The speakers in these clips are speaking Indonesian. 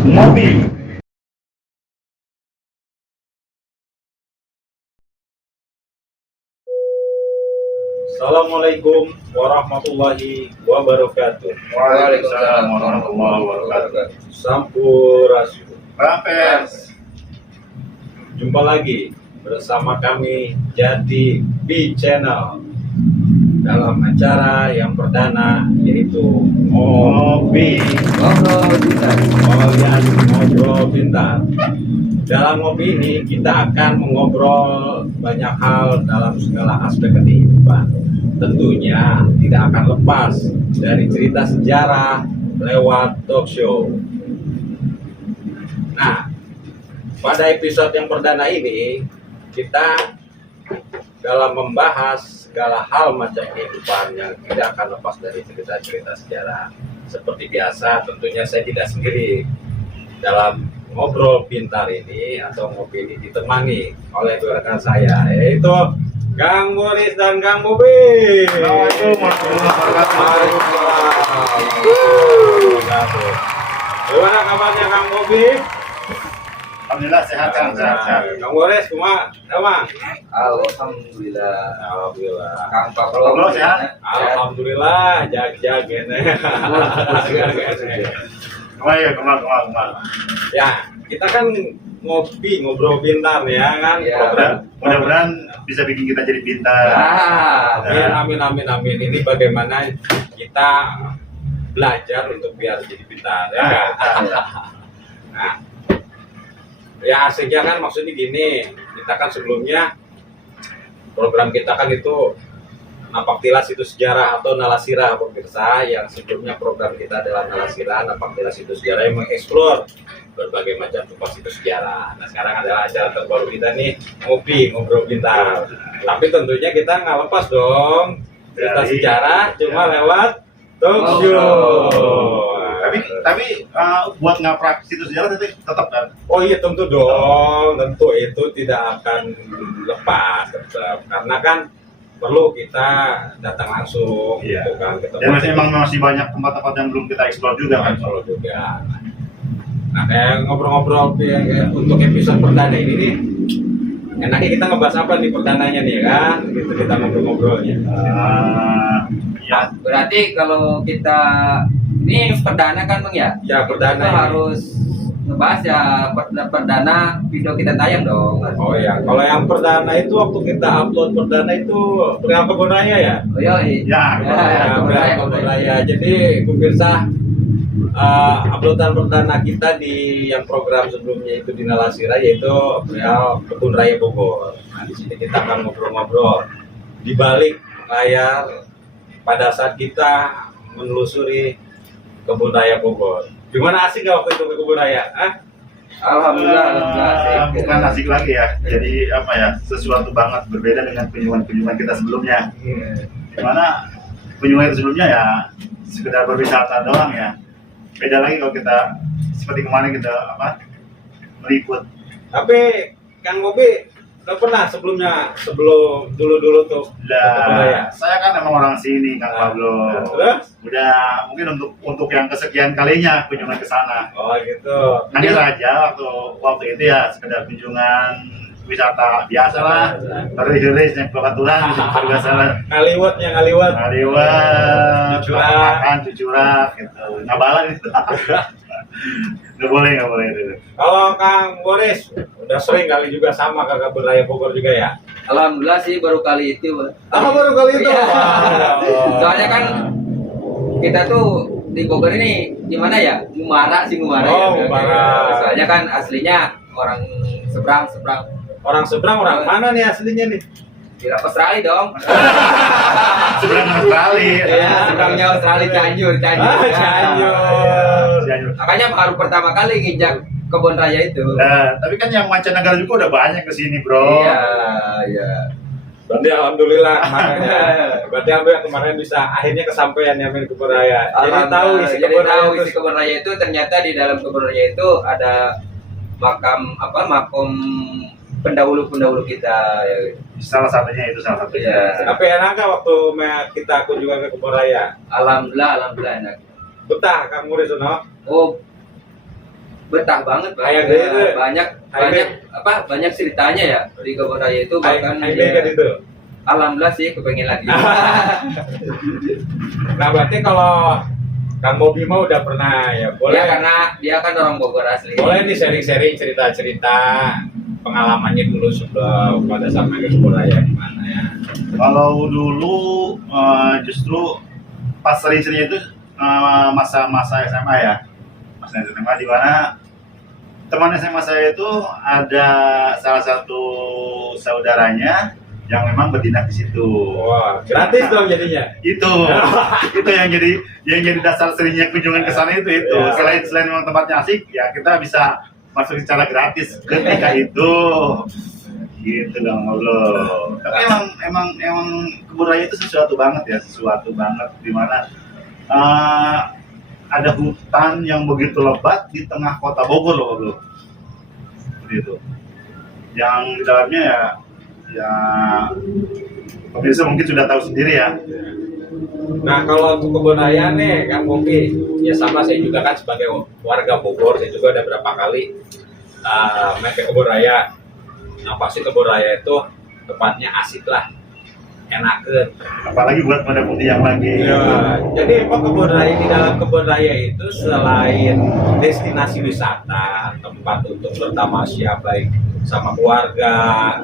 Ngopi. Assalamualaikum warahmatullahi wabarakatuh. Waalaikumsalam warahmatullahi wabarakatuh. Sampurasun. Rampes. Jumpa lagi bersama kami Jati B Channel dalam acara yang perdana yaitu Ngopi alias Ngobrol Pintar. Dalam ngopi ini kita akan mengobrol banyak hal dalam segala aspek kehidupan. Tentunya tidak akan lepas dari cerita sejarah lewat talk show. Nah, pada episode yang perdana ini kita dalam membahas segala hal macam kehidupan yang tidak akan lepas dari cerita-cerita sejarah. Seperti biasa, tentunya saya tidak sendiri dalam ngobrol pintar ini atau ngopi ini ditemani oleh dua rekan saya, yaitu Kang Boris dan Kang Bobi. Assalamualaikum warahmatullahi wabarakatuh. Gimana kabarnya Kang Bobi? Alhamdulillah sehat kan, sehat. Kang Boris, kumaha? Emang? Alhamdulillah. Alhamdulillah. Kang Pablo sehat? Alhamdulillah, jag ini. Kemar. Ya, kita kan ngopi, ngobrol pintar ya kan. Ya. Mudah-mudahan bisa bikin kita jadi pintar. Amin. Ini bagaimana kita belajar untuk biar jadi pintar ya kan? Nah, ya asiknya kan maksudnya gini, kita kan sebelumnya program kita kan itu Napak Tilas Itu Sejarah atau Nalasira pemirsa, yang sebelumnya program kita adalah Nalasira, Napak Tilas Itu Sejarah yang mengeksplor berbagai macam tempat situs sejarah. Nah sekarang adalah acara terbaru kita nih, Ngopi, Ngobrol Pintar. Tapi tentunya kita nggak lepas dong cerita sejarah cuma lewat talk show. Tapi buat ngaprak situs sejarah tetap kan? Oh iya tentu dong, tentu itu tidak akan lepas tetap, karena kan perlu kita datang langsung, Iya. gitu kan. Dan masih banyak tempat-tempat yang belum kita eksplor juga kan? Perlu juga. Nah kayak ngobrol-ngobrol kayak untuk episode perdana ini nih, enaknya kita ngebahas apa nih perdananya nih kan? Gitu kita ngobrol-ngobrolnya. Ya. Berarti kalau kita ini perdana kan Bang ya? Ya perdana. Kita Ini. harus ngebahas ya perdana video kita tayang dong. Oh ya, kalau yang perdana itu waktu kita upload perdana itu perihal kebun raya ya. Oh iya. Ya, Perihal kebun raya. Jadi pemirsa, uploadan perdana kita di yang program sebelumnya itu di Nalasira yaitu perihal kebun raya Bogor. Nah di sini kita akan ngobrol-ngobrol di balik layar pada saat kita menelusuri kebun raya Bogor. Gimana, asik nggak waktu itu ke kebun raya? Alhamdulillah. Bukan asik lagi ya. Jadi apa ya? Sesuatu banget berbeda dengan kunjungan-kunjungan kita sebelumnya. Dimana kunjungan sebelumnya ya sekedar berwisata doang ya. Beda lagi kalau kita seperti kemarin kita meliput. Tapi Kang Bobi udah pernah sebelum dulu tuh ke kebun raya? Saya kan emang orang sini Kang Pablo. Terus? Udah mungkin untuk yang kesekian kalinya kunjungan ke sana. Oh gitu. Nanti aja waktu itu ya sekedar kunjungan wisata biasa lah. Terus naik bebaturan biasa lah. Ngaliwat. Makan cucurak gitu. Ngabalan itu. Nggak boleh itu. Kalau Kang Boris udah sering kali juga sama ke kebun raya Bogor juga ya? Alhamdulillah sih baru kali itu. Bang. Baru kali itu. Iya. Wow. Soalnya kan kita tuh di Bogor ini gimana ya? Mumara. Oh, ya. Mumara. Soalnya kan aslinya orang seberang. Orang seberang orang mana nih aslinya nih? Tidak Australia dong. Seberang sekali. Ya, seberangnya Australia Cianjur. Cianjur. Makanya baru pertama kali nginjak kebun raya itu. Nah, tapi kan yang mancanegara juga udah banyak kesini bro. Iya. Berarti alhamdulillah kemarin bisa akhirnya kesampaian ya main kebun raya. Jadi tahu isi kebun raya itu ternyata di dalam kebun raya itu ada makam pendahulu kita. Ya. Salah satunya. Iya. Tapi enak nggak waktu kita kunjungan ke kebun raya? Alhamdulillah enak. Betah Kang Boris no? Oh, betah banget Bang. Kayak Ya, gitu. banyak banyak ceritanya ya di kebun raya itu, bahkan Hai ya, kan itu. alhamdulillah sih kepengen lagi. Nah berarti kalau Kang Bobi mah udah pernah ya, boleh Ya karena dia kan orang Bogor asli. boleh nih sharing-sharing cerita-cerita pengalamannya dulu sebelum pada sampai ke kebun raya gimana ya. Kalau dulu justru pas sering-seringnya itu masa-masa SMA ya, masa SMA di mana teman SMA saya itu ada salah satu saudaranya yang memang berdinas di situ. Wah, gratis dong jadinya. Itu yang jadi dasar seringnya kunjungan ke sana itu. Ya. Selain memang tempatnya asik, ya kita bisa masuk secara gratis ketika itu. Gitu dong Allah. Tapi emang kebun raya itu sesuatu banget di mana ada hutan yang begitu lebat di tengah kota Bogor loh bro. Seperti itu. Yang di dalamnya ya pemirsa mungkin sudah tahu sendiri ya. Nah kalau untuk kebun raya nih Kang Bobi, ya sama saya juga kan sebagai warga Bogor, saya juga ada berapa kali main ke kebun raya. Nah pasti kebun raya itu tempatnya asik lah, enakan. Apalagi buat pada putih yang lagi. Ya, jadi emang kebun raya, di dalam kebun raya itu selain destinasi wisata, tempat untuk bertamasya baik sama keluarga,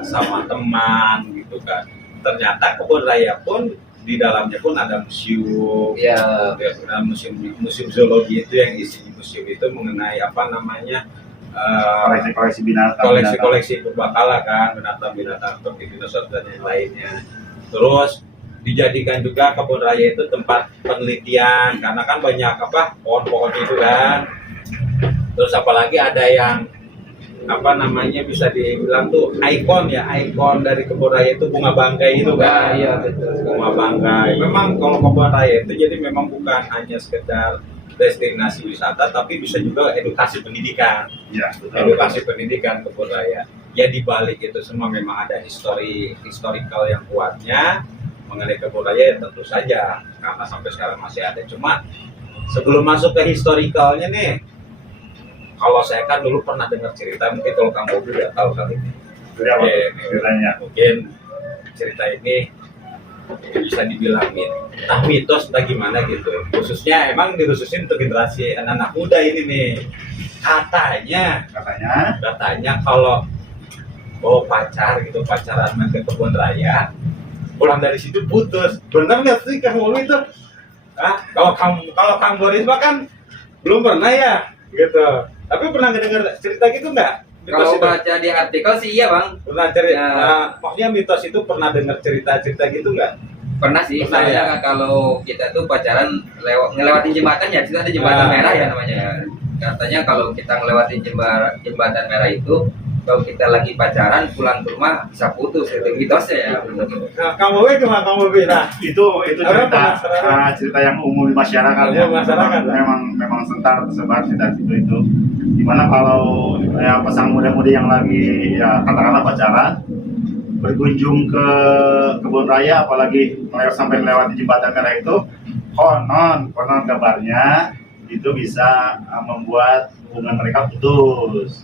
sama teman gitu kan. Ternyata kebun raya pun di dalamnya pun ada museum. Ya, Ada museum zoologi itu yang isinya museum itu mengenai apa namanya Koleksi binatang. koleksi purbakala kan, binatang-binatang seperti dinosaurus dan yang lainnya. Terus dijadikan juga kebun raya itu tempat penelitian karena kan banyak pohon-pohon itu kan. Terus apalagi ada yang bisa dibilang tuh ikon dari kebun raya itu bunga bangkai itu kan. iya betul sekali. Bunga bangkai. Memang kalau kebun raya itu jadi memang bukan hanya sekedar destinasi wisata tapi bisa juga edukasi pendidikan. Ya, betul. Edukasi pendidikan kebun raya. Ya di balik itu semua memang ada historical yang kuatnya mengenai kebun raya ya tentu saja karena sampai sekarang masih ada. Cuma sebelum masuk ke historicalnya nih, kalau saya kan dulu pernah dengar cerita, mungkin kalau Kang Bobi udah tahu kali ini. Jadi apa ceritanya? Mungkin cerita ini bisa dibilangin entah mitos entah gimana gitu. Khususnya emang dikhususin untuk generasi anak-anak muda ini nih. Katanya kalau bawa pacaran main ke kebun raya, pulang dari situ putus. Benar nggak sih Kang Bobi itu? Kalau Kang Boris mah kan belum pernah ya, gitu. Tapi pernah dengar cerita gitu nggak? Kalau baca di artikel sih iya Bang. Pernah cerita, Ya. maksudnya mitos itu pernah dengar cerita-cerita gitu nggak? Pernah sih, Pernah, soalnya ya? kalau kita tuh pacaran ngelewatin jembatan ya, di situ ada jembatan merah ya namanya. Katanya kalau kita ngelewatin jembatan merah itu, kalau kita lagi pacaran pulang ke rumah bisa putus, itu mitosnya ya. Nah, Kang Bobi gimana Kang Bobi? Nah, Itu cerita yang umum di masyarakat ya. Umum masyarakat. Memang sentar tersebar cerita itu. Dimana kalau pasangan muda-mudi yang lagi katakanlah pacaran berkunjung ke kebun raya, apalagi sampai melewati jembatan merah itu, konon kabarnya itu bisa membuat hubungan mereka putus.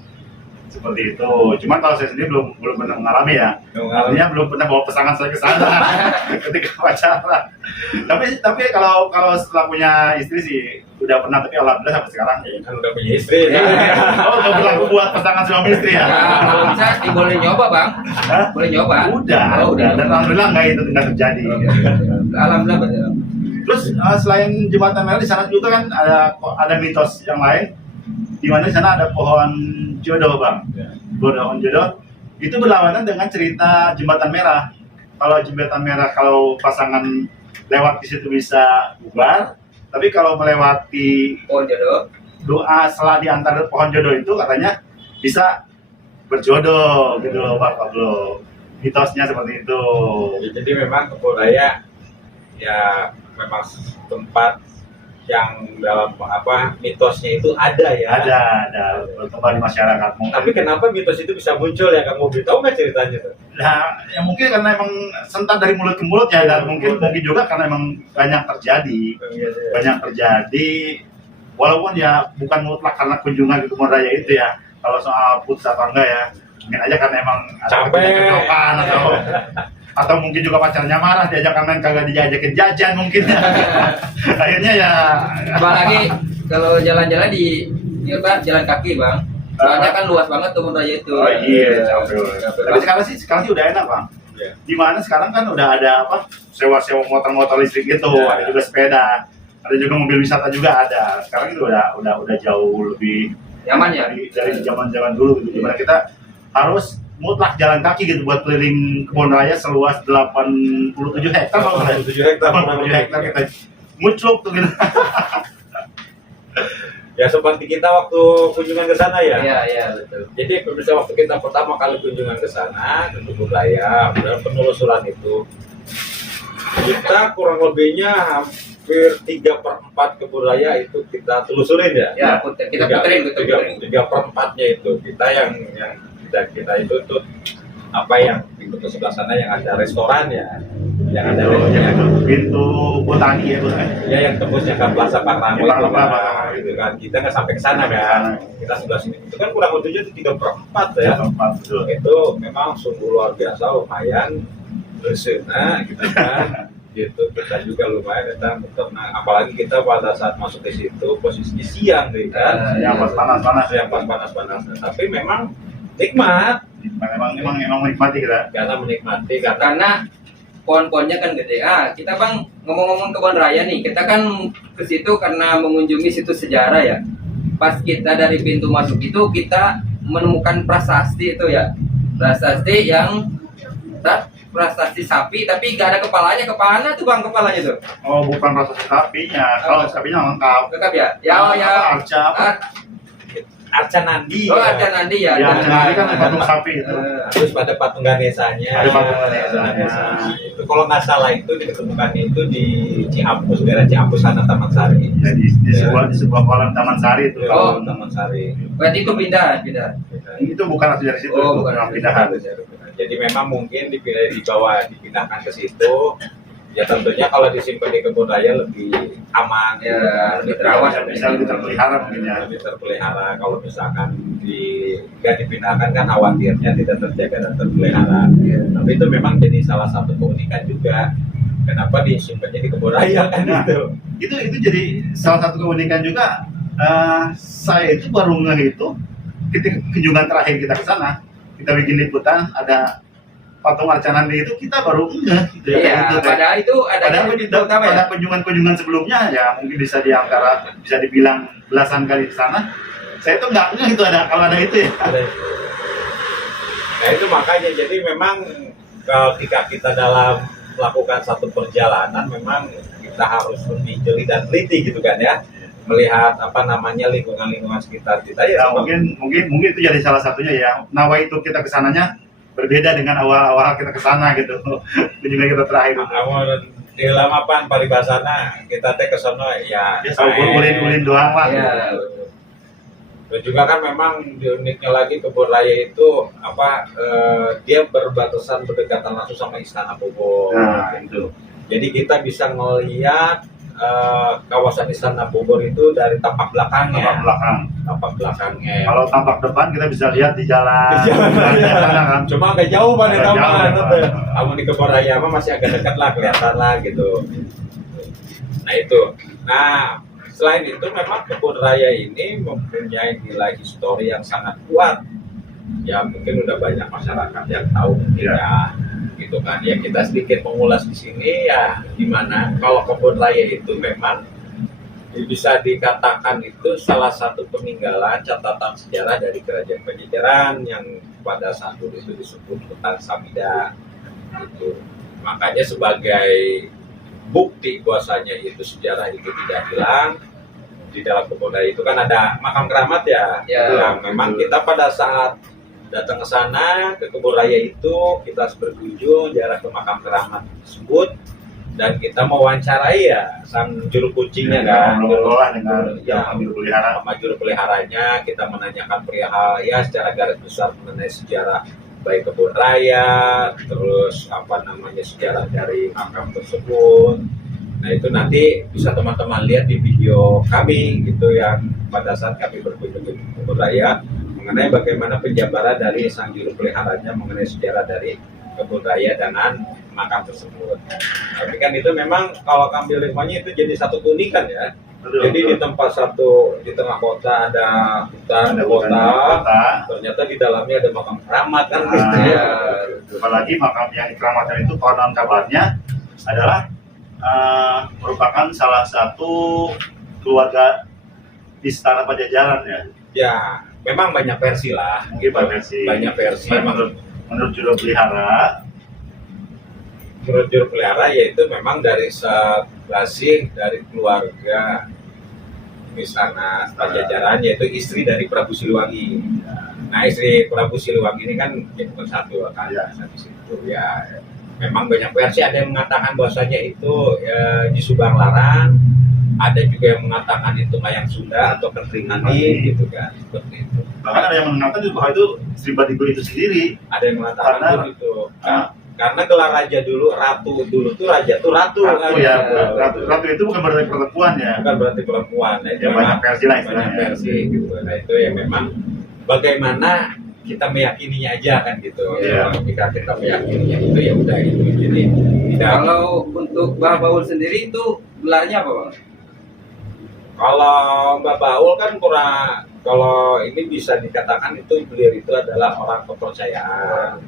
Seperti itu. Cuman kalau saya sendiri belum pernah mengalami ya. Artinya belum pernah bawa pasangan saya ke sana ketika pacaran. Tapi kalau setelah punya istri sih udah pernah, tapi alhamdulillah sampai sekarang kan udah punya istri. Oh, nggak berlaku buat pasangan suami istri ya? Kalau bisa boleh nyoba Bang, Hah? boleh nyoba. Udah. Dan alhamdulillah nggak terjadi. Alhamdulillah betul. Terus selain jembatan merah di sana juga kan ada mitos yang lain, di mana di sana ada pohon jodoh Bang. Pohon jodoh itu berlawanan dengan cerita jembatan merah. Kalau jembatan merah kalau pasangan lewat di situ bisa bubar, tapi kalau melewati Pohon jodoh. doa setelah di antara pohon jodoh itu katanya bisa berjodoh gitu loh Pak Pablo. Mitosnya seperti itu. Ya, jadi memang kebun raya ya memang tempat yang dalam mitosnya itu ada ya. Ada berkembang di masyarakat. Tapi kenapa mitos itu bisa muncul ya? Kamu tahu nggak ceritanya tuh? Nah, ya mungkin karena emang sentar dari mulut ke mulut ya, dan mungkin juga karena emang banyak terjadi walaupun ya bukan mutlak karena kunjungan ke kebun raya itu ya. Kalau soal putus atau enggak ya, mungkin aja karena emang ada Capek. kecocokan atau mungkin juga pacarnya marah diajak main kagak diajakin jajan mungkin ya. Akhirnya ya Apalagi kalau jalan-jalan di jalan kaki bang, soalnya kan luas banget kebun raya itu. oh iya capek. Capek Tapi sekarang sih udah enak bang. Iya. Dimana sekarang kan udah ada apa sewa-sewa motor-motor listrik gitu, Ya. ada juga sepeda, ada juga mobil wisata juga ada. Sekarang itu udah jauh lebih Nyaman ya? dari zaman-zaman dulu gitu. Dimana kita harus mutlak jalan kaki gitu buat keliling kebun raya seluas 87 hektar kalau nggak salah. 87 hektar. 87 hektar kita muncluk tuh gitu. Ya seperti kita waktu kunjungan ke sana ya. Iya betul. Jadi pemirsa waktu kita pertama kali kunjungan ke sana ke kebun raya dan penelusuran itu, kita kurang lebihnya hampir 3/4 kebun raya itu kita telusurin ya. Ya kita puterin. 3/4-nya itu kita yang kita itu tuh apa yang di pintu sebelah sana yang ada restoran ya, yang ada Pintu Botani ya, ya yang tembusnya ke Plaza Paramo Ya, itu Plaza kan, Paramo. gitu kan. Kita nggak sampai ke sana Sampai ke kan, sana. kita sebelah sini itu kan kurang lebihnya itu 3/4 ya. tempat betul. Itu memang sungguh luar biasa, lumayan bersena gitu kan. Gitu kita juga lumayan kita tenang, apalagi kita pada saat masuk ke situ posisinya siang gitu kan, Yang pas panas-panas ya, yang pas panas-panas, tapi memang nikmat emang menikmati kita. karena menikmati karena Karena pohon-pohonnya kan gede. Kita bang ngomong-ngomong kebun raya nih, kita kan ke situ karena mengunjungi situs sejarah ya. Pas kita dari pintu masuk itu kita menemukan prasasti itu ya, prasasti yang prasasti sapi tapi gak ada kepalanya tuh bang kepalanya tuh. Oh bukan rasa sapinya, kalau sapinya lengkap. Lengkap ya? Ya. Arca apa? Arca Nandi Oh ada nanti ya. Ya, ada nanti kan Nandi. patung sapi itu. terus pada patung Ganesanya Ada patung Ganesanya. itu kalau nggak salah itu diketemukan itu di Ciampus, daerah Ciampus sana Taman Sari. Jadi di sebuah kolam Taman Sari itu. Oh. Taman Sari. Berarti itu pindah. Itu bukan asli dari situ, Oh, bukan bukan asli. pindahan. Jadi memang mungkin dipindahkan ke situ. Ya tentunya kalau disimpan di kebun raya lebih aman, Ya, lebih terawat. Bisa lebih terpelihara mungkin ya. lebih terpelihara. Kalau misalkan nggak dipindahkan kan khawatirnya tidak terjaga dan terpelihara. Ya. Tapi itu memang jadi salah satu keunikan juga. Kenapa disimpannya di kebun raya kan Nah, itu? itu jadi salah satu keunikan juga. Saya itu baru ngeh itu ketika kunjungan terakhir kita ke sana, kita bikin liputan ada patung Arca Nandi itu kita baru ngeh gitu ya. Iya, Gitu, padahal itu ada Padahal di pintu utama ya. pada kunjungan-kunjungan sebelumnya ya mungkin bisa dibilang belasan kali di sana. Saya tuh nggak ngeh itu ada, kalau ada itu ya. Nah itu makanya jadi memang ketika kita dalam melakukan satu perjalanan memang kita harus lebih jeli dan teliti gitu kan ya, melihat apa namanya lingkungan sekitar kita Ya, ya. mungkin itu jadi salah satunya ya. Nawa itu kita kesananya berbeda dengan awal-awal kita kesana gitu. Kunjungan kita terakhir itu. Di lamapan paribasana kita teh ke sono ya. Ya, ulin doang lah. Iya. Dan juga kan memang uniknya lagi kebun raya itu dia berbatasan berdekatan langsung sama Istana Bogor. Nah, itu. Jadi kita bisa melihat kawasan Istana Bogor itu dari tampak belakangnya. Tampak belakang. Tampak belakangnya. Kalau tampak depan kita bisa lihat di jalan. Di jalan raya. sana kan. Cuma agak jauh banget Agak tampak. jauh, Kamu di kebun raya mah masih agak dekat lah, kelihatan lah gitu. Nah itu. Nah selain itu memang kebun raya ini mempunyai nilai histori yang sangat kuat. Ya mungkin udah banyak masyarakat yang tahu mungkin ya gitu kan. Ya kita sedikit mengulas di sini ya gimana kalau kebun raya itu memang bisa dikatakan itu salah satu peninggalan catatan sejarah dari Kerajaan Pajajaran yang pada saat dulu itu disebut Hutan Samida gitu. Makanya sebagai bukti bahwasanya itu sejarah itu tidak hilang, di dalam kebun raya itu kan ada makam keramat ya. Ya, Yang memang kita pada saat datang ke sana ke kebun raya itu kita harus berkunjung jarak ke makam keramat tersebut dan kita mewawancarai ya sang juru kuncingnya kan, Ngobrol dengan ya, yang ambil pelihara. sama juru peliharanya, kita menanyakan perihal ya secara garis besar mengenai sejarah baik kebun raya, terus apa namanya sejarah dari makam tersebut, Nah itu nanti bisa teman-teman lihat di video kami gitu yang pada saat kami berkunjung ke kebun raya mengenai bagaimana penjabaran dari sang juru peliharanya mengenai sejarah dari kebun raya dan makam tersebut. Tapi kan itu memang kalau ambil lingkungannya itu jadi satu keunikan ya. Betul, Jadi betul. di tempat satu di tengah kota ada hutan Ada kota, kota. ternyata di dalamnya ada makam keramat kan. Nah, Ya. apalagi makam yang dikeramatkan itu konon kabarnya adalah merupakan salah satu keluarga istana Pajajaran ya. Ya, memang banyak versi lah. Mungkin versi. Banyak versi. Menurut juru pelihara. Menurut juru pelihara yaitu memang dari sebelasih dari keluarga istana Pajajaran yaitu istri dari Prabu Siliwangi. Nah istri Prabu Siliwangi ini kan ya bukan satu kan Ya. satu situ ya. Memang banyak versi, ada yang mengatakan bahwasanya itu di Subang Larang, ada juga yang mengatakan itu Mayang Sunda atau Ketringani gitu kan seperti itu. Bahkan ada yang mengatakan bahwa itu Sri Badigo itu sendiri. Ada yang mengatakan Karena- begitu. Karena gelar raja dulu, ratu dulu tuh raja tuh ratu kan. Ya, ratu itu bukan berarti perempuan ya. Bukan berarti perempuan. Nah, itu Ya, banyak memang versi lah banyak istilahnya. versi gitu. Nah itu yang memang bagaimana kita meyakininya aja kan gitu. Iya. Jika kita meyakininya itu ya udah itu. Jadi tidak. Kalau untuk Mbah Baul sendiri itu gelarnya apa Bang? Kalau Mbak Baul kan kurang, kalau ini bisa dikatakan itu beliau itu adalah orang kepercayaan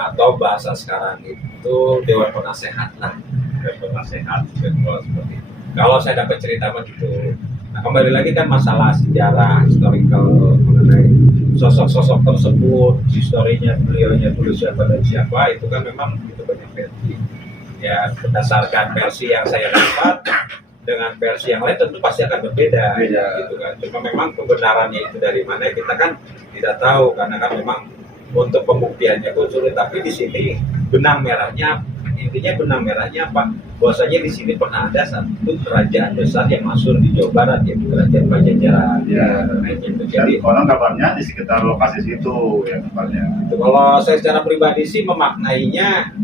atau bahasa sekarang itu dewan penasehat lah, dewan penasehat seperti itu. Kalau saya dapat cerita begitu. Nah kembali lagi kan masalah sejarah historical mengenai sosok-sosok tersebut, historinya beliaunya dulu siapa dan siapa itu kan memang itu banyak versi. Ya berdasarkan versi yang saya dapat dengan versi yang lain tentu pasti akan berbeda Beda. gitu kan. Cuma memang kebenarannya itu dari mana kita kan tidak tahu karena kan memang untuk pembuktiannya pun sulit. Tapi di sini benang merahnya, intinya benang merahnya apa? Bahwasanya di sini pernah ada satu kerajaan besar yang masuk di Jawa Barat yaitu Kerajaan Pajajaran. Ya. Nah, gitu. Dan Jadi konon kabarnya di sekitar lokasi situ ya tempatnya. kalau saya secara pribadi sih memaknainya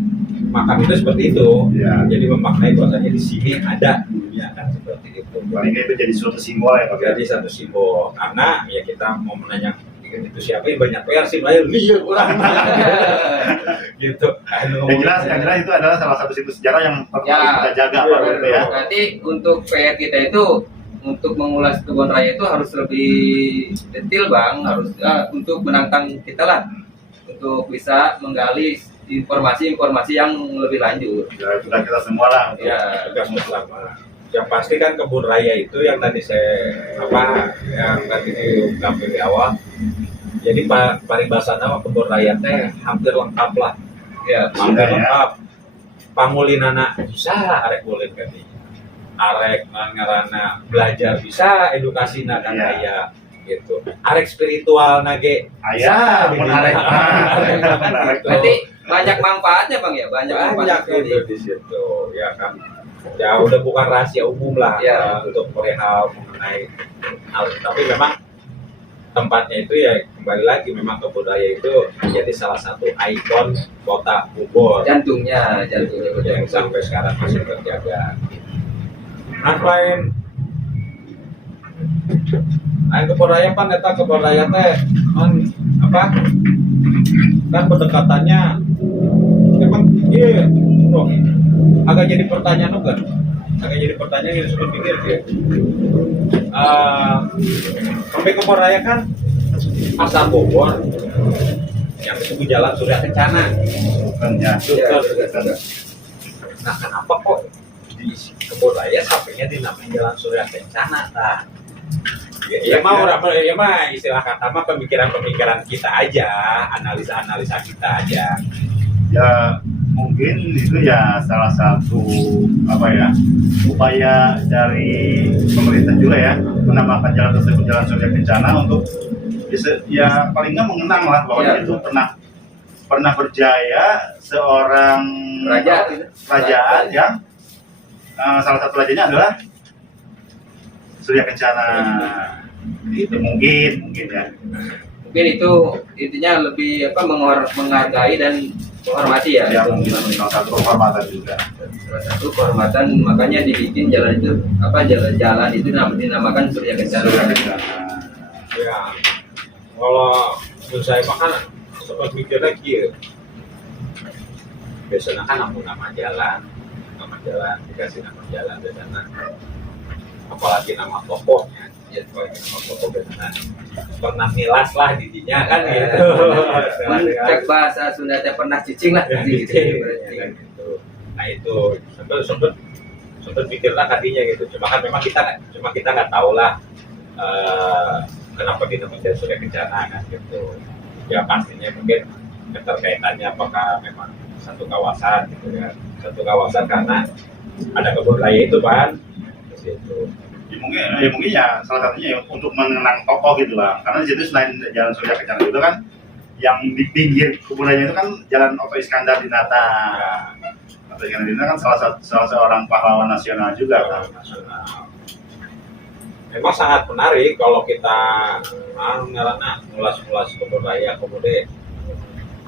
makam itu seperti itu. Ya. Jadi memaknai bahwasanya di sini ada dulunya kan seperti itu. Paling itu jadi suatu simbol ya Pak. Jadi satu simbol karena ya kita mau menanya itu siapa ya banyak versi banyak liar orang gitu. Yang jelas itu adalah salah satu situs sejarah yang perlu Ya. kita jaga Pak gitu ya. Berarti untuk PR kita itu untuk mengulas kebun raya itu harus lebih detail Bang, harus untuk menantang kita lah untuk bisa menggali informasi-informasi yang lebih lanjut. Ya, sudah kita semua lah. Ya. tugas bersama. Yang pasti kan kebun raya itu yang tadi yang tadi diungkapkan di awal. Jadi paribasa nama kebun raya teh hampir lengkap lah. Ya, Hampir Ya. lengkap. Pangulinana bisa arek ulin kan arek ngarana belajar bisa edukasi kan Iya. aya gitu. Arek spiritual nage Ayah, bisa menarik. Gitu. berarti banyak manfaatnya Bang ya, banyak banyak manfaatnya. itu di situ ya kan. Ya udah bukan rahasia umum lah Ya. untuk perihal mengenai hal itu. Tapi memang tempatnya itu ya kembali lagi memang kebun raya itu menjadi salah satu ikon kota Bogor Jantungnya yang sampai sekarang masih terjaga. Nah, lain kebun raya pan eta kebun raya teh kan apa? Kan pendekatannya emang iya bro, agak jadi pertanyaan kan? Agak jadi pertanyaan yang sudah pikir ya. Sampai kebun raya kan asal Bogor yang disebut Jalan Surya Kencana. Bukan ya. Nah, kenapa kok di kebun raya sampingnya dinamain Jalan Surya Kencana? Nah, ya mah istilah kata mah pemikiran-pemikiran kita aja, analisa-analisa kita aja. Ya mungkin itu ya salah satu upaya dari pemerintah juga ya menamakan jalan tersebut Jalan Surya Kencana untuk ya paling nggak mengenang lah bahwa Ya. itu pernah berjaya seorang kerajaan yang salah satu rajanya adalah Surya Kencana. Itu mungkin ya. mungkin itu intinya lebih menghargai dan menghormati ya. Ya mungkin salah satu penghormatan juga. Salah satu kehormatan, makanya dibikin jalan itu jalan itu dinamakan Surya Kencana. Ya, kalau menurut saya makan sempat mikir lagi. Biasanya kan nama jalan dikasih nama jalan di sana. Apalagi nama tokohnya, ya apalagi nama tokoh biasanya pernah nilas lah didinya kan gitu. Cek bahasa Sunda teh pernah cicing lah. Gitu. Nah itu sempet pikir lah tadinya gitu. Cuma memang kita nggak tahu lah kenapa dinamakan Surya Kencana kan gitu. Ya pastinya mungkin keterkaitannya apakah memang satu kawasan gitu ya, satu kawasan karena ada kebun raya itu kan di situ. Ya mungkin ya salah satunya ya untuk mengenang tokoh gitu lah, karena di situ selain jalan Surya Kencana itu kan yang di pinggir kebun raya itu kan jalan Oto Iskandar Dinata. Oto Iskandar Dinata kan salah seorang pahlawan nasional juga kan. Memang sangat menarik kalau kita ngulas kebun raya kemudian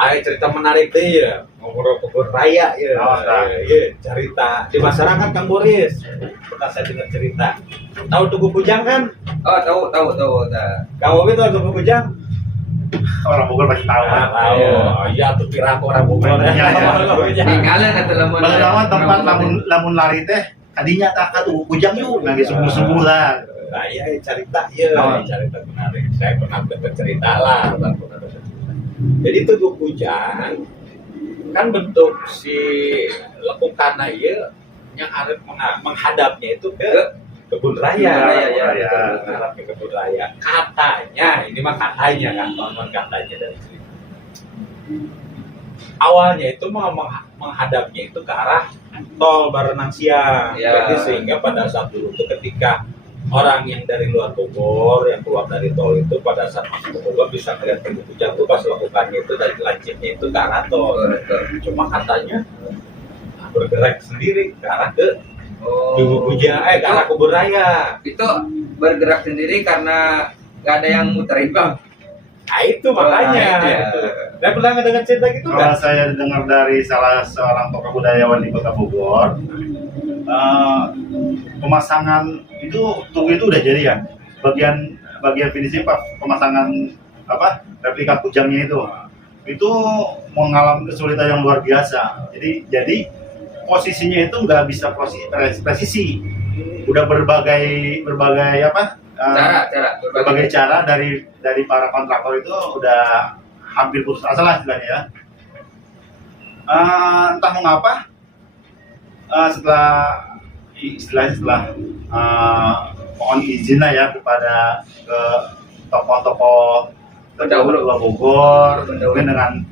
ada cerita menarik deh ya, ngomong kebun raya ya. Iya, cerita di masyarakat Kang Boris. Pernah saya dengar cerita. Tahu Tugu Kujang kan? Oh, tahu. Kang Bobi tahu Tugu Kujang? Orang Bogor pasti tahu kan. Tahu. Iya, tuh piraku orang Bogor. Iya. Tinggalan atau lamun. Bagaimana tempat lamun lari teh tadinya tak Tugu Kujang yuk, nggak subuh lah. Nah, iya cerita menarik. Saya pernah dengar cerita lah. Jadi Tugu Kujang kan bentuk si lekukana ieu yang arep menghadapnya itu ke kebun raya. Menghadap ke kebun raya. Katanya, ini mah katanya kan, teman katanya dari sini. Awalnya itu menghadapnya itu ke arah tol Barenang Siang. Ya. Jadi sehingga pada saat dulu itu ketika orang yang dari luar Bogor yang keluar dari tol itu pada saat masuk ke Bogor bisa melihat Tugu Kujang itu pas lakukannya itu dari lancipnya itu ke arah tol. Cuma katanya bergerak sendiri ke arah ke Tugu Kujang, ke arah kebun raya. Itu bergerak sendiri karena nggak ada yang muterin bang. Nah itu makanya. Dan pernah ngedengar cerita gitu Kalau kan? saya dengar dari salah seorang tokoh budayawan di Kota Bogor, pemasangan itu tugu itu udah jadi ya. Bagian finishnya pak pemasangan replika kujangnya itu mengalami kesulitan yang luar biasa. Jadi posisinya itu nggak bisa presisi. Udah berbagai berbagai cara dari para kontraktor itu udah hampir putus asa lah istilahnya ya. Entah mengapa setelah mohon izin lah ya kepada ke tokoh-tokoh terdahulu Bogor, mungkin dengan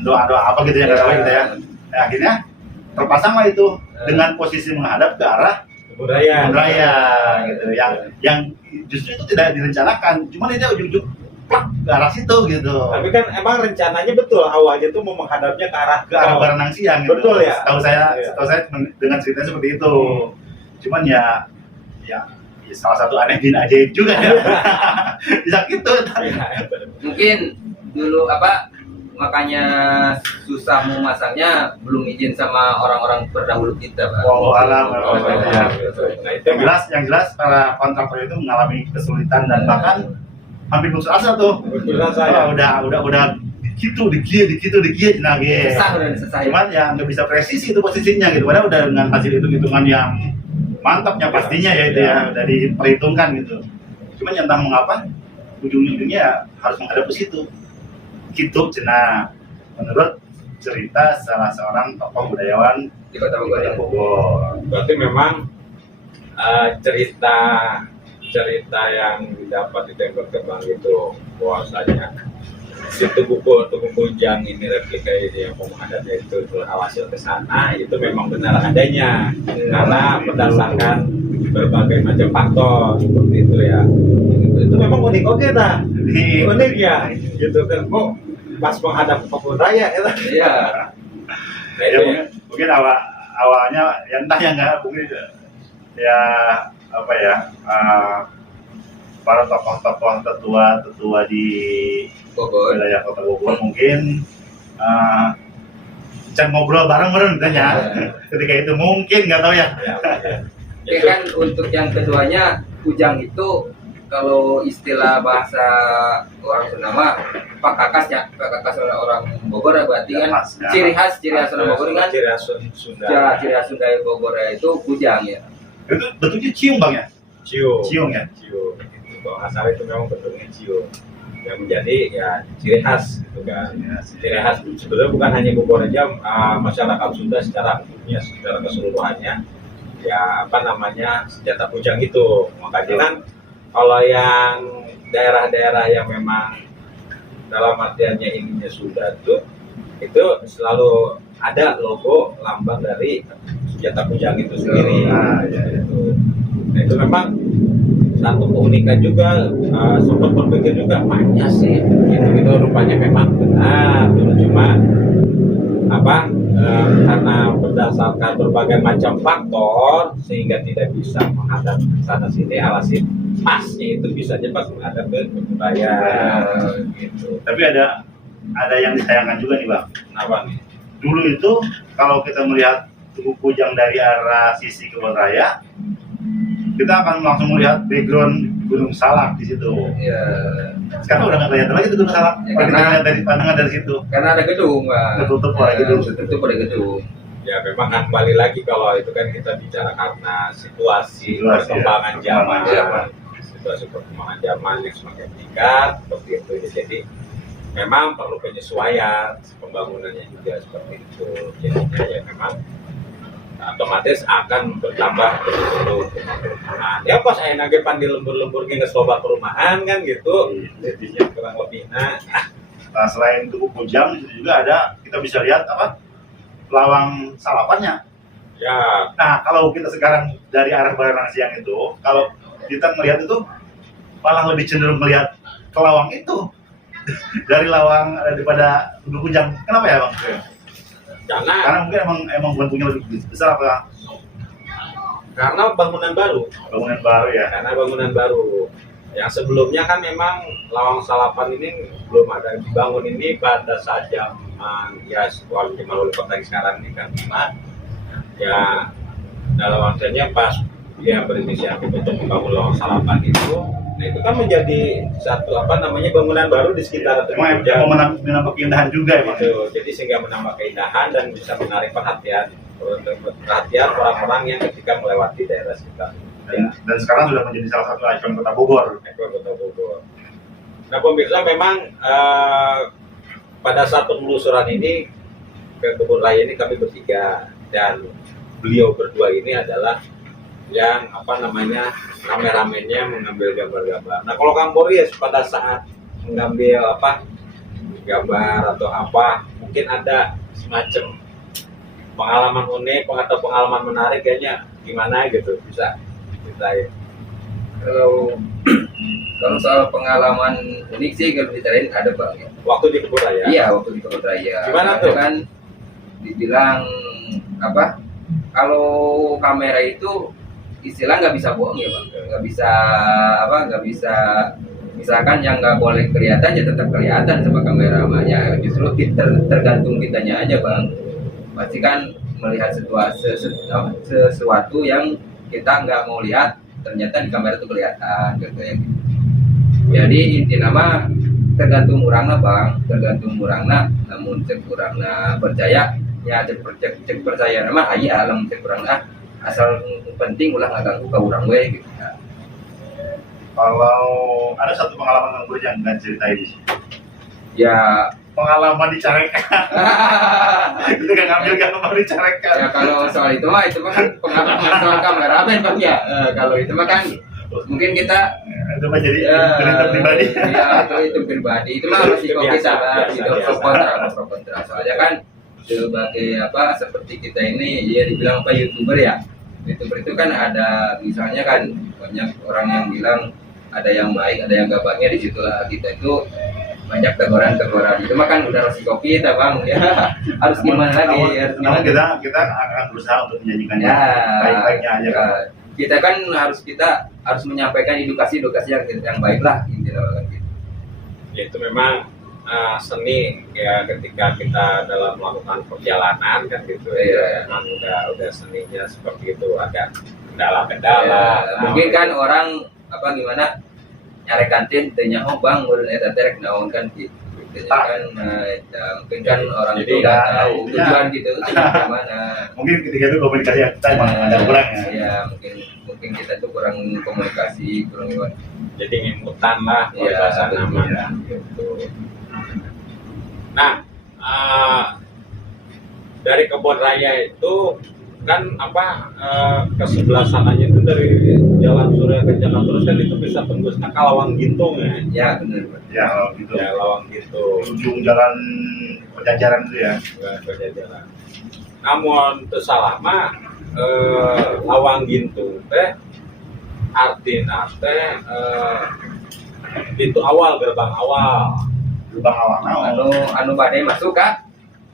doa apa gitu ya nggak tahu gitu ya. Nah, akhirnya terpasanglah itu dengan posisi menghadap ke arah Kebun raya gitu, yang justru itu tidak direncanakan, cuman dia ujung-ujung plak ke arah situ gitu. Tapi kan emang rencananya betul awalnya tuh mau menghadapnya ke arah Barenang Siang gitu. Betul ya. Setahu saya dengan cerita seperti itu. Cuman ya salah satu aneh bin ajaib juga ya. Bisa gitu. Mungkin dulu makanya susah memasangnya belum izin sama orang-orang terdahulu kita, Pak. Yang jelas para kontraktor itu mengalami kesulitan dan bahkan hampir putus asa tuh. Udah dikitu nah gitu. Susah. Cuman ya nggak bisa presisi itu posisinya gitu. Padahal udah dengan hasil hitungan yang mantapnya pastinya ya itu ya udah diperhitungkan gitu. Cuman yang entah mengapa ujung-ujungnya harus menghadap ke situ. Gitu cenah menurut cerita salah seorang tokoh budayawan Di Kota Bogor. Berarti memang cerita yang didapat di Tembok Kembang itu bahwasanya si Tugu Kujang ini replika ini yang menghadapnya itu hasil ke sana itu memang benar adanya karena berdasarkan berbagai macam faktor seperti itu ya. Itu memang unik unik ya gitu kan kok pas menghadap ke kebun raya ya. Iya. Nah, itu ya. Mungkin awalnya ya entah ya nggak mungkin ya para tokoh-tokoh tetua di Bogor. wilayah Kota Bogor mungkin can ngobrol bareng meren ditanya. Ketika itu mungkin nggak tahu ya. Oke kan untuk yang keduanya kujang itu kalau istilah bahasa orang Sunda mah Pak Kakas ya, Pak Kakas orang Bogor berarti kan ciri khas orang Bogor kan ciri khas Sunda. ya, ciri khas Sunda Bogor itu kujang ya. Itu bentuknya cium bang ya? Cium. Cium ya? Cium. Gitu. Kalau asal itu memang bentuknya cium. Yang menjadi ya ciri khas gitu kan. Ciri khas sebenarnya bukan hanya Bogor aja, masyarakat Sunda secara umumnya, secara keseluruhannya ya apa namanya senjata kujang itu. Makanya kan kalau yang daerah-daerah yang memang dalam artiannya ininya Sunda itu selalu ada logo lambang dari senjata kujang itu sendiri. Gitu. Nah itu memang satu keunikan juga, sempat berpikir juga banyak sih itu rupanya memang benar, cuma apa karena berdasarkan berbagai macam faktor sehingga tidak bisa menghadap sana sini, alasin pasnya itu bisanya pas menghadap ke budaya gitu. Tapi ada yang disayangkan juga nih bang. Kenapa nih? Dulu itu kalau kita melihat Tugu Kujang dari arah sisi Kebon Raya, kita akan langsung melihat background Gunung Salak di situ. Ya, Sekarang udah nggak kelihatan lagi tuh Gunung Salak. Ya, Kalau kita karena- lihat dari pandangan dari situ. karena ada gedung, Pak. Tertutup oleh gedung. Tertutup oleh gedung. Ya memang kan kembali lagi kalau itu kan kita bicara karena situasi perkembangan ya. zaman, Zaman. situasi perkembangan zaman yang semakin meningkat seperti itu. Jadi memang perlu penyesuaian pembangunannya juga seperti itu. Jadinya ya memang otomatis akan bertambah penduduk. Nah, ya pas saya nagepan di lembur-lembur ke loba perumahan kan gitu, jadinya kurang lebih. Nah, Selain Tugu Kujang itu juga ada, kita bisa lihat apa lawang salapannya. ya Nah kalau kita sekarang dari arah Baranang Siang itu, kalau kita melihat itu malah lebih cenderung melihat ke lawang itu dari lawang daripada Tugu Kujang. Kenapa ya bang? karena Karena mungkin emang bentuknya lebih besar apa karena bangunan baru. bangunan baru ya. Karena bangunan baru. Yang sebelumnya kan memang Lawang Salapan ini belum ada dibangun ini pada saat zaman ya wali kota yang sekarang ini kan Bima. Ya dalam artinya pas dia berinisiatif untuk membangun Lawang Salapan itu, nah itu kan menjadi satu apa namanya bangunan baru di sekitar Emang menambah keindahan juga emang. gitu. Jadi sehingga menambah keindahan dan bisa menarik perhatian orang-orang yang ketika melewati daerah sekitar. Dan sekarang sudah menjadi salah satu ikon kota Bogor. Kota Bogor. Nah pemirsa memang pada saat penelusuran ini ke Kebun Raya ini kami bertiga dan beliau berdua ini adalah yang apa namanya rame-ramenya mengambil gambar-gambar. Nah kalau Kang Boris pada saat mengambil apa gambar atau apa mungkin ada semacam pengalaman unik atau pengalaman menarik kayaknya gimana gitu bisa ceritain. Kalau soal pengalaman unik sih kalau diceritain ada bang ya. Waktu di Kebun Raya. Iya waktu di Kebun Raya. Gimana tuh? Kan dibilang apa? Kalau kamera itu istilah nggak bisa bohong ya bang. Nggak bisa apa? Nggak bisa misalkan yang nggak boleh kelihatan ya tetap kelihatan sama kameramanya. Justru tergantung kitanya aja bang. Pasti kan melihat sesuatu yang kita nggak mau lihat ternyata di kamera itu kelihatan gitu ya. Jadi inti nama tergantung orangnya bang, tergantung orangnya. Namun cek orangnya percaya ya cek percaya nama ayah alam cek orangnya asal penting ulah nggak ganggu ke orang we gitu. Kalau ada satu pengalaman yang gue yang nggak ceritain di sini. Ya Pengalaman di Carekan. Itu kan ngambil gambar di Carekan. ya kalau soal itu mah kan pengalaman soal kameramen bang ya. Kalau itu mah kan mungkin kita Itu mah jadi cerita pribadi. ya itu pribadi itu mah resiko kita bang, itu pro kontra soalnya kan sebagai apa seperti kita ini ya dibilang apa YouTuber ya. YouTuber itu kan ada misalnya kan banyak orang yang bilang ada yang baik ada yang gak baiknya, di situlah kita itu banyak teguran itu mah kan udah resiko kita bang ya. Harus gimana lagi harus Namun gimana kita akan berusaha untuk menyanyikannya ya baik-baiknya aja kan. kita kan harus menyampaikan edukasi yang baik lah intinya kan gitu. Ya, itu memang seni ya ketika kita dalam melakukan perjalanan kan gitu ya, memang udah seninya seperti itu, ada kendala-kendala. Mungkin kan orang apa gimana nyari kantin tanya oh bang udah eta terek naon kan gitu. Kan mungkin kan orang Jadi, itu nggak tahu ya. tujuan gitu gimana. Mungkin ketika itu komunikasi kita emang ada kurang ya. Ya mungkin kita tuh kurang komunikasi, kurang gimana. Jadi ngimutan lah kalau Iya, bahasa betul. namanya gitu. Nah, dari kebun raya itu kan ke sebelah sananya itu dari Jalan Surya ke Jalan Terus kan itu bisa tembusnya ke Lawang Gintung ya. Ya benar. Ya kalau gitu. Ya Lawang Gintung. Ujung jalan Pajajaran itu ya. Nggak Pajajaran. Namun itu salama Lawang Gintung teh artinya teh pintu awal, gerbang awal. Lubang awal. Anu badai masuk kan?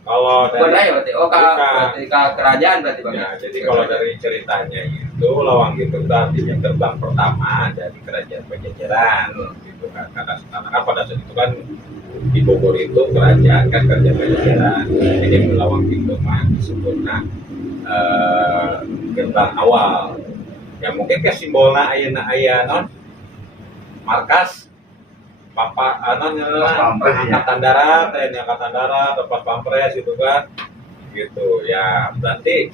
Kalau Bukan dari raya berarti. Oh berarti ke kerajaan berarti bang. ya, jadi kalau dari ceritanya itu Lawang Gintung itu artinya gerbang pertama dari kerajaan Pajajaran gitu kan. Karena kan pada saat itu kan di Bogor itu kerajaan Pajajaran. Jadi Lawang Gintung mah disebutnya gerbang awal. Ya mungkin ke simbolna ayeuna aya non markas Pampres, ya. angkatan darat, TNI angkatan darat, tempat pampres gitu kan, gitu ya. Berarti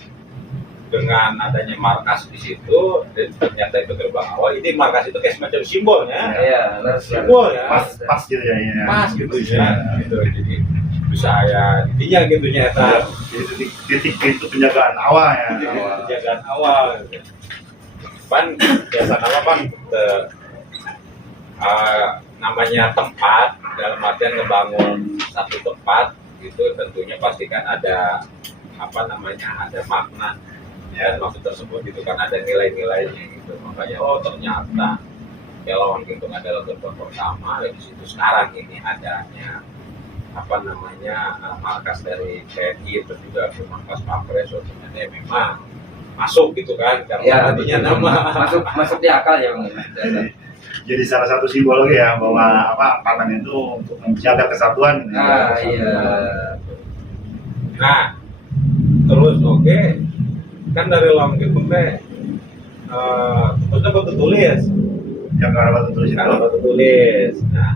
dengan adanya markas di situ, dan ternyata itu gerbang awal, ini markas itu kayak semacam simbolnya, Iya, simbol ya, Pas gitu ya. Ini ya. pas gitu ya, gitu. Jadi bisa ya intinya gitunya eta Jadi titik pintu penjagaan awal ya. penjagaan awal. Gitu. Pan biasa nama pan namanya tempat dalam artian ngebangun satu tempat itu tentunya pastikan ada ada makna ya, maksud tersebut gitu kan, ada nilai-nilainya gitu. Makanya ternyata ya Lawang Gintung adalah gerbang pertama di situ sekarang ini adanya markas dari TNI terus juga markas Pampres, ternyata memang masuk gitu kan karena Ya, tadinya nama masuk di akal ya bang. Jadi salah satu simbol lagi ya bahwa parlemen itu untuk menjaga kesatuan. Iya. Nah, terus kan dari Lawang Gintung teh terusnya batu tulis. Yang ke arah batu tulis itu. Kan batu tulis. Nah,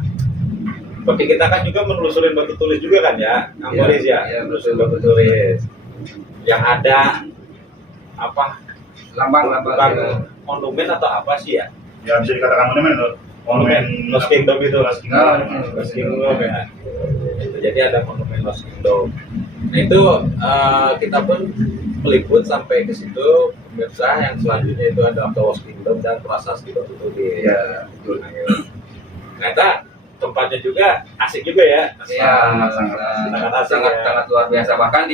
seperti kita kan juga menelusurin batu tulis juga kan ya, Kang Iya, Boris ya, iya, menelusurin batu tulis. Yang ada Lambang bukan monumen atau apa sih ya? Ya bisa dikatakan monumen itu. Monumen Lost Kingdom itu. Lost Kingdom. Lost Kingdom ya. Jadi ada monumen Lost Kingdom. Nah itu kita pun meliput sampai ke situ. Pemirsa yang selanjutnya itu ada Lost Kingdom dan prasasti batu tulis. Iya, betul. Ternyata tempatnya juga asik juga ya. Iya, sangat luar biasa. Bahkan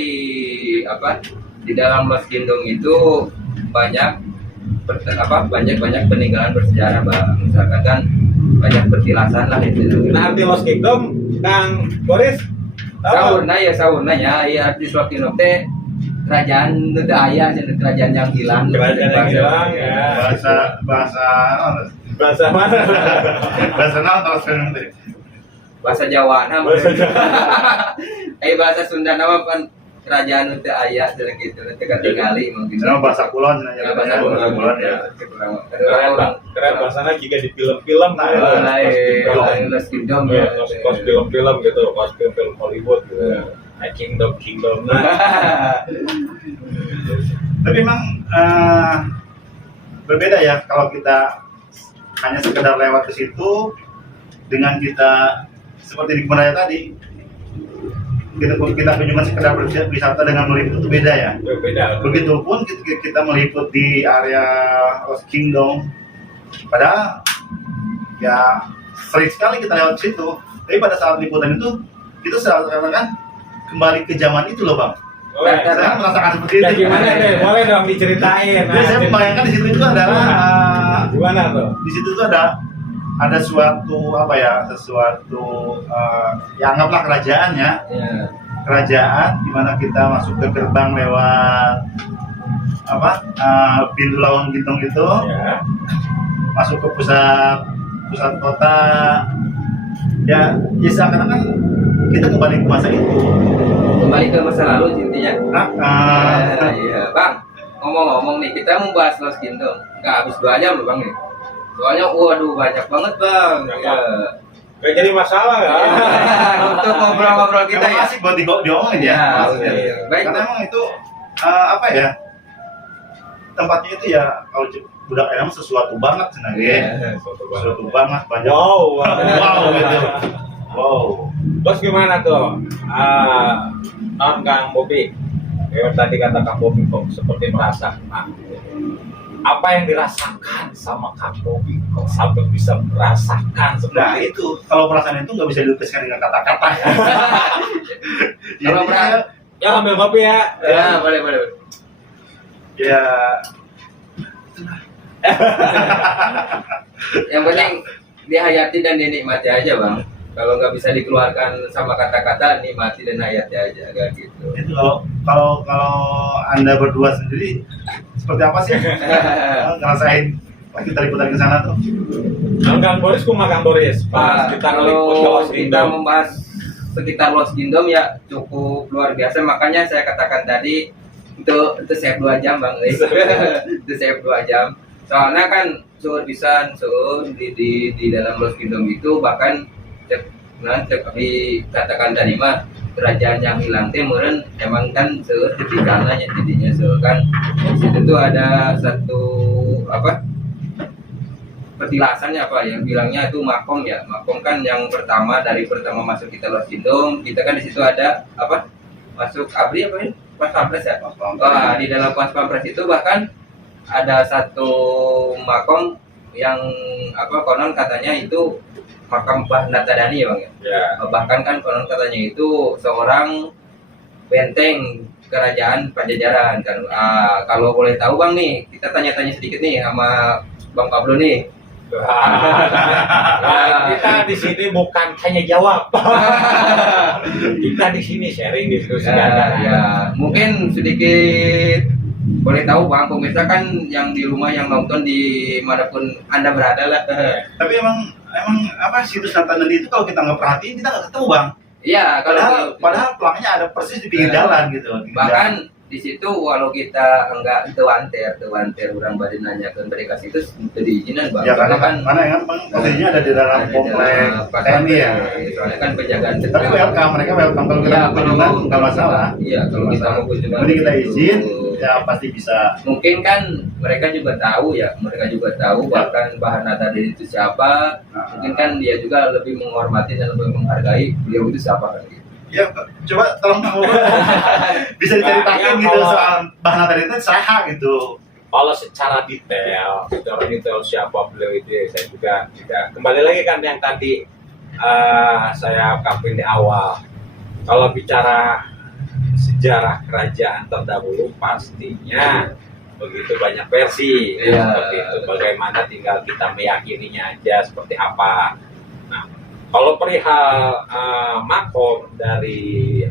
di dalam Lost Kingdom itu banyak peninggalan bersejarah bang. Misalkan kan banyak petilasan lah itu. Nah arti Lost Kingdom, Kang Boris Sauna ya arti Lost Kingdom teh kerajaan itu ayah jadi kerajaan yang hilang. Kerajaan yang hilang ya. Bahasa mana? Bahasa naon terus itu. Bahasa Jawa Bahasa Jawa. bahasa Sunda nama kan kerajaan itu ayah jadi gitu. Nanti kan tinggali mungkin. Nama bahasa kulon Ya, bahasa kulon ya. Keren bahasanya jika di film-film Lost Kingdom ya. Kos film-film gitu, kos film Hollywood gitu. Kingdom. Tapi memang berbeda ya kalau kita hanya sekedar lewat ke situ dengan kita seperti di kebun raya tadi. Kita kunjungan sekedar berwisata dengan meliput itu beda ya. Beda. Begitupun kita meliput di area Lost Kingdom, padahal ya sering sekali kita lewat situ. Tapi pada saat liputan itu kita seakan-akan kembali ke zaman itu loh bang. Saya merasakan seperti Ya itu. gimana deh? Boleh dong diceritain. Jadi saya membayangkan di situ itu adalah Gimana tuh? di situ tuh ada sesuatu ya anggaplah kerajaan ya. Kerajaan di mana kita masuk ke gerbang lewat pintu Lawang Gintung itu, Ya. masuk ke pusat kota. Ya seakan-akan kita kembali ke masa itu. Kembali ke masa lalu intinya. Iya, Bang. Ngomong-ngomong nih, kita mau bahas Lost Kingdom. Nggak habis 2 jam loh, Bang nih. Soalnya waduh banyak banget, Bang. Ya. Gak jadi masalah ya. Untuk ngobrol-ngobrol kita Emang ya. asik buat diomongin ya. Ya, Asik oke. ya. Baik. Karena emang itu apa ya? Tempatnya itu ya kalau budak emang sesuatu banget sebenarnya. Iya. Sesuatu banget banyak. Wow. Wow gitu. Wow. Bos gimana tuh? Kang Bobi. Tadi kata Kang Bobi kok seperti merasa. Nah, apa yang dirasakan sama Kang Bobi kok sampai bisa merasakan Nah seperti itu? itu kalau perasaan itu nggak bisa dilukiskan dengan kata-kata ya. Kalau Jadinya, Ya ambil kopi ya. Ya, boleh. ya Yang penting dihayati dan dinikmati aja, Bang. Kalau nggak bisa dikeluarkan sama kata-kata, nikmati dan hayati aja, kayak gitu. itu kalau Anda berdua sendiri seperti apa sih ngerasain lagi liputan ke sana tuh? Kang Boris kuma Kang Boris. Pas Pak, kita ngeliput ke kalau Lost kita Kingdom. membahas sekitar Lost Kingdom ya cukup luar biasa. Makanya saya katakan tadi itu save 2 jam, Bang. Itu save 2 jam. Soalnya kan suhur pisan, suhur di dalam Lost Kingdom itu bahkan cek dikatakan tadi mah kerajaan yang hilang teh meureun emang kan seueur ketinggalan ya jadinya seueur kan di situ tuh ada satu apa petilasannya apa yang bilangnya itu makom ya, makom kan yang pertama dari pertama masuk kita Lost Kingdom kita kan di situ ada apa masuk abri apa ini pas pampres ya. Wah, di dalam pas pampres itu bahkan ada satu makom yang apa konon katanya itu makam Mbah Natadani ya, Bang ya. Ya. Bahkan kan konon katanya itu seorang benteng kerajaan Pajajaran kan. Kalau boleh tahu, Bang nih, kita tanya-tanya sedikit nih sama Bang Pablo nih. Nah, kita di sini bukan hanya jawab. Kita di sini sharing diskusi. Ya, mungkin sedikit boleh tahu, Bang, pemirsa kan yang di rumah yang nonton di manapun Anda berada lah. Tapi emang apa situs Natadani itu kalau kita nggak perhatiin kita nggak ketemu, Bang. Iya, kalau Padahal pelangnya ada persis di pinggir jalan gitu. bahkan di situ walau kita enggak tewanter orang badi nanya ke mereka situ itu diizinan, Bang. Ya karena kan kan posisinya ada di dalam komplek TNI ya. Soalnya kan penjagaan Tapi welcome, mereka welcome kalau kita kunjungan nggak masalah. Iya, kalau kita mau kunjungan. Jadi kita gitu. izin, ya pasti bisa. Mungkin kan mereka juga tahu bahkan bahan tadi itu siapa. Mungkin kan dia juga lebih menghormati dan lebih menghargai beliau itu siapa kan gitu. Ya coba tolong kamu bisa diceritakan gitu soal bahan tadi itu saya gitu. Kalau secara detail siapa beliau itu saya juga tidak. Kembali lagi kan yang tadi saya ungkapin di awal. Kalau bicara sejarah kerajaan terdahulu pastinya begitu banyak versi. Iya. Seperti itu. Bagaimana tinggal kita meyakininya aja seperti apa. Nah, kalau perihal makom dari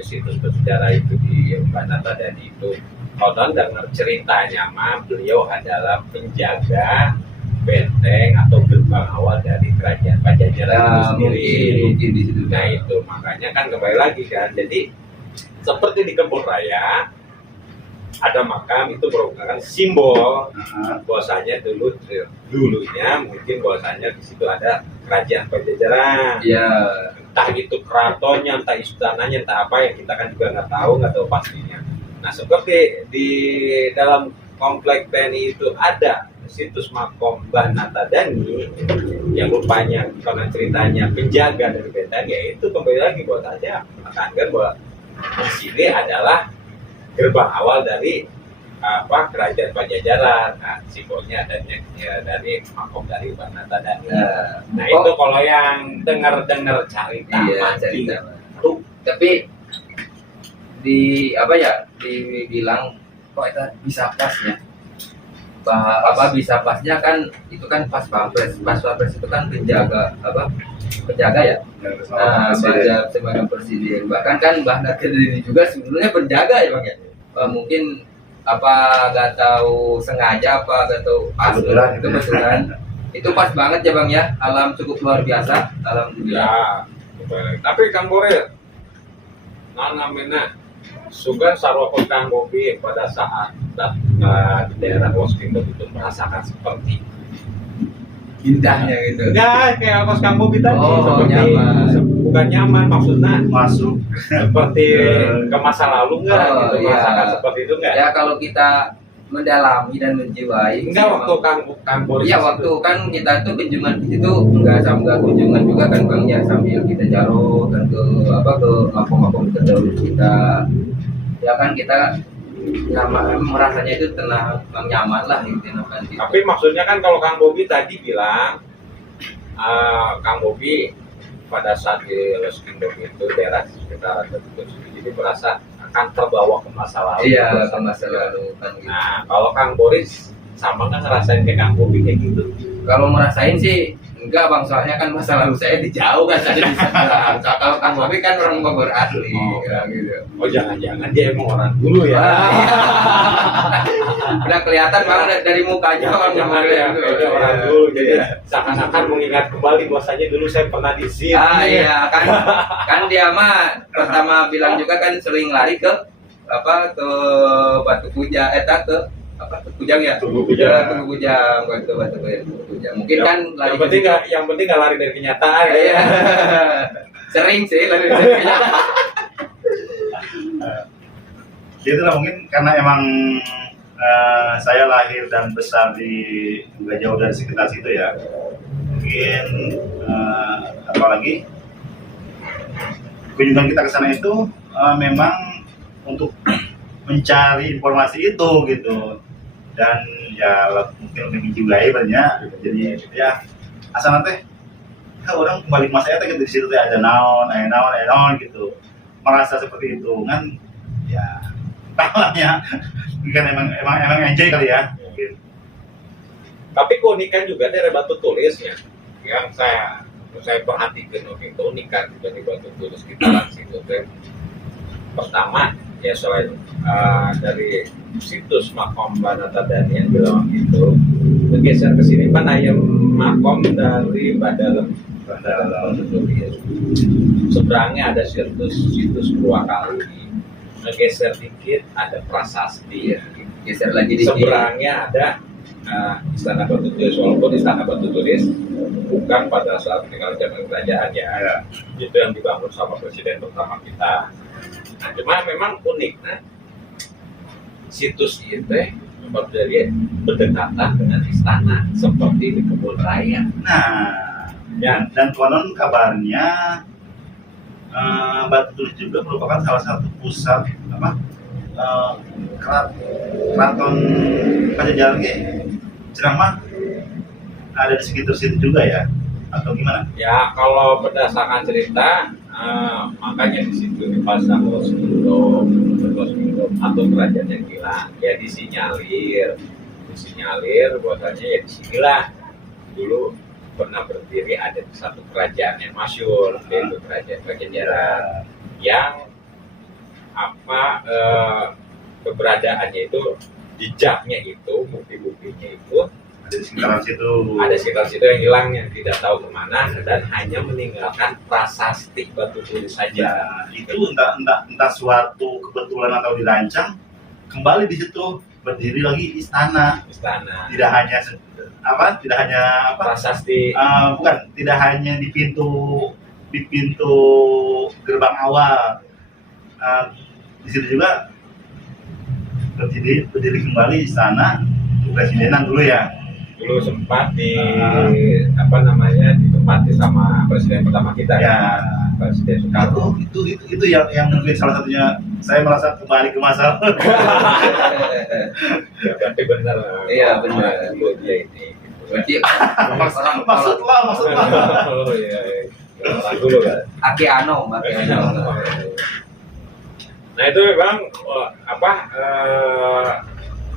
situs bersejarah itu di Natadani itu, konon dengar ceritanya mah beliau adalah penjaga benteng atau gerbang awal dari kerajaan Pajajaran itu sendiri. Mungkin di situ. Nah itu makanya kan kembali lagi kan, jadi seperti di Kebun Raya ada makam itu merupakan simbol bahwasanya dulunya mungkin bahwasanya di situ ada kerajaan Pajajaran. Iya. Entah itu keratonnya, entah istananya, entah apa yang kita kan juga nggak tahu pastinya. Nah seperti di dalam komplek TNI itu ada situs makom Mbah Natadani yang rupanya karena ceritanya penjaga dari benteng, ya itu kembali lagi buat aja menekankan bahwa di sini adalah gerbang awal dari kerajaan Pajajaran. Nah, simbolnya adanya ya, dari makom dari Mbah Natadani. Nah, itu kalau yang dengar cerita, Iya, cerita. Tapi dibilang kok itu bisa pasnya. Bisa pasnya kan itu kan pas pampres itu kan penjaga ya. Nah, sebagai presiden. Bahkan kan Mbah Natadani juga sebenarnya penjaga ya, Bang ya. Mungkin nggak tahu sengaja nggak tahu pas kebetulan itu pas banget ya, Bang ya. Alam cukup luar biasa, alhamdulillah. Ya, Tapi Kang Boril, namanya Sugan Sarwapun Kang Bobi pada saat di daerah Woskindo itu merasakan seperti Indahnya gitu. enggak kayak kos Kang Bobi tadi Oh, seperti nyaman. bukan nyaman maksudnya masuk seperti ke masa lalu enggak Oh, gitu iya. merasakan seperti itu enggak? Ya kalau kita mendalami dan menjiwai. Enggak waktu Kang Boris. Iya waktu kan kita tuh kunjungan di situ enggak kunjungan juga kan Bang ya, sambil kita jaro kan ke makom-makom terdahulu kita. Ya kan kita merasanya itu tenang, nyaman lah gitu kan. Tapi maksudnya kan kalau Kang Bobi tadi bilang Kang Bobi pada saat di Woskindo itu daerah sekitar tertutup jadi merasa akan terbawa ke masa lalu. Iya, ke masa lalu kan gitu. Nah, kalau Kang Boris sama nggak ngerasain kayak Kang Bobi kayak gitu? Kalau ngerasain sih enggak Bang, soalnya kan masa lalu saya dijauh kan saya di sana. Kalau Kang Bobi kan orang Bogor asli ya, gitu. Oh jangan-jangan dia emang orang dulu ya? Udah kelihatan Bang dari mukanya Bang Jangan Bogor ya, itu. dia orang dulu. Jadi seakan-akan mengingat kembali bahwasanya dulu saya pernah di sini. Iya kan dia mah pertama bilang juga kan sering lari ke Batu Puja ke Kujang ya? Tugu Kujang. Tugu Kujang, waktu Batu Kujang. Mungkin kan lari yang penting nggak lari dari kenyataan. Iya. Sering sih lari dari kenyataan. Gitu lah, mungkin karena emang saya lahir dan besar di nggak jauh dari sekitar situ ya. Mungkin apalagi kunjungan kita ke sana itu memang untuk mencari informasi itu gitu, dan ya mungkin lebih menjiwai banyak. Jadi ya asal nanti orang kembali ke masa itu gitu, di situ tuh ada naon gitu, merasa seperti itu kan ya. Talanya kan emang enjoy kali ya mungkin. Tapi keunikan juga dari batu tulisnya yang saya perhatikan itu keunikan dari batu tulis kita situ tuh. Pertama ya selain dari situs makom Banatadani yang bilang itu bergeser ke sini kan ayam makom dari Badalem batu tulis. Seberangnya ada situs Purwakali. Ngegeser dikit ada prasasti, Geser lagi di seberangnya ada istana batu tulis, walaupun istana batu tulis bukan pada saat meninggal zaman kerajaan ya, itu yang dibangun sama presiden pertama kita. Nah, cuma memang unik, situs itu berdiri berdekatan dengan istana seperti di kebun raya. Nah dan konon kabarnya Batu Tulis juga merupakan salah satu pusat keraton Pajajaran Ceramah ada di sekitar situ juga ya, atau gimana? Ya kalau berdasarkan cerita, makanya di situ dipasang Woskindo atau kerajaan yang hilang. Ya disinyalir bahwasanya ya disinilah dulu pernah berdiri ada satu kerajaan yang masyhur, yaitu kerajaan Pajajaran yang keberadaannya itu, jejaknya itu, bukti-buktinya itu Ada di sekitar situ. ada sekitar situ yang hilang, yang tidak tahu kemana dan hanya meninggalkan prasasti batu tulis saja. Ya, itu entah suatu kebetulan atau dirancang kembali di situ berdiri lagi istana. Tidak hanya Prasasti. bukan, tidak hanya di pintu gerbang awal. Di situ juga berdiri kembali istana kepresidenan dulu ya. Dulu sempat ditempati sama presiden pertama kita Ya. Presiden Soekarno. Itu yang mungkin salah satunya saya merasa kembali ke masa. Ya, berarti benar. Iya, benar. Dia ini. Berarti maksud lo. Oh iya. Orang dulu kan. Aki Ano. Nah itu memang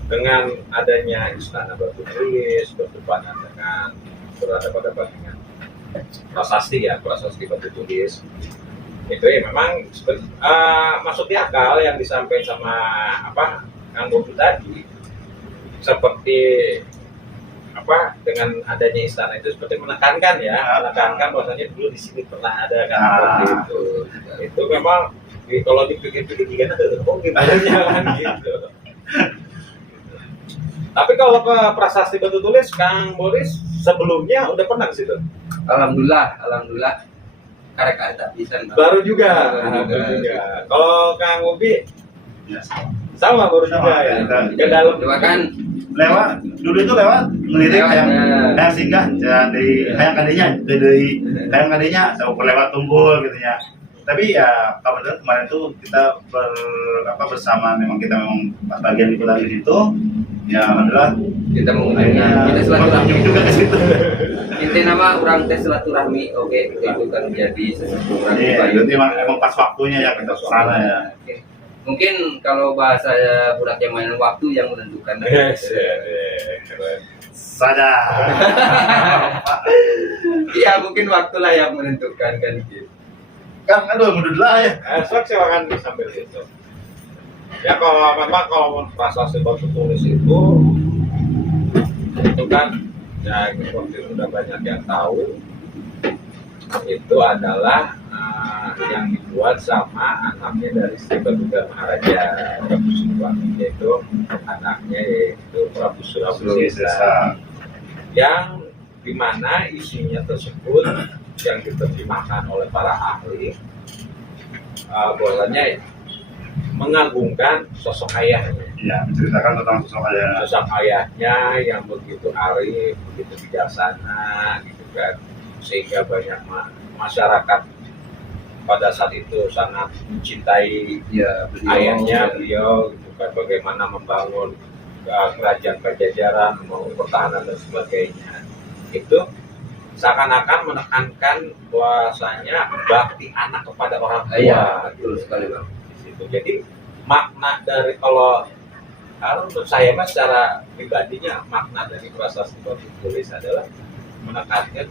dengan adanya istana batu tulis berdepan dengan berhadapan dengan prasasti batu tulis itu ya memang masuk di akal yang disampaikan sama Kang Bobi tadi, seperti dengan dengan adanya istana itu seperti menekankan menekankan bahwasanya dulu di sini pernah ada kan seperti itu. Itu memang kalau dipikir-pikir gimana gimana kan gitu. Tapi kalau ke prasasti batu tulis, Kang Boris sebelumnya udah pernah ke situ? Alhamdulillah karek ada bisa. Baru juga. Baru juga. Kalau Kang Ubi Ya, sama baru juga ya. Ke dalam Cuma kan lewat dulu itu lewat ngelirik Lewat, kayak singgah ya, dari kayak kadenya saya lewat tumpul gitu ya. Tapi ya kemarin tuh kita bersama kita memang bagian ikutan di situ ya adalah kita mengunjungi, kita silaturahmi juga ke situ. inti nama orang teh silaturahmi. Oke, itu kan jadi sesuatu orang Iya, itu emang pas waktunya ya kita kesana ya. Oke. Mungkin kalau bahasa budak yang main waktu yang menentukan. Saja. Iya, mungkin waktulah yang menentukan kan gitu. Kang, aduh mundur lah ya. Esok silakan sambil itu. Ya kalau prasasti batu tulis itu kan ya seperti udah banyak yang tahu itu adalah yang dibuat sama anaknya dari Sri Baduga Maharaja Prabu Siliwangi, yaitu anaknya yaitu Prabu Surawi Sesa, yang dimana isinya tersebut yang diterjemahkan oleh para ahli bahwasanya mengagungkan sosok ayahnya. Iya, menceritakan tentang Sosok ayahnya yang begitu arif, begitu bijaksana, gitu kan, sehingga banyak masyarakat pada saat itu sangat mencintai ayahnya beliau, gitu kan, bagaimana membangun kerajaan Pajajaran, membangun pertahanan dan sebagainya. Itu seakan-akan menekankan bahwasanya bakti anak kepada orang tua. Iya, betul sekali Bang. Jadi makna dari kalau menurut saya mas secara pribadinya makna dari prasasti batu tulis adalah menekankan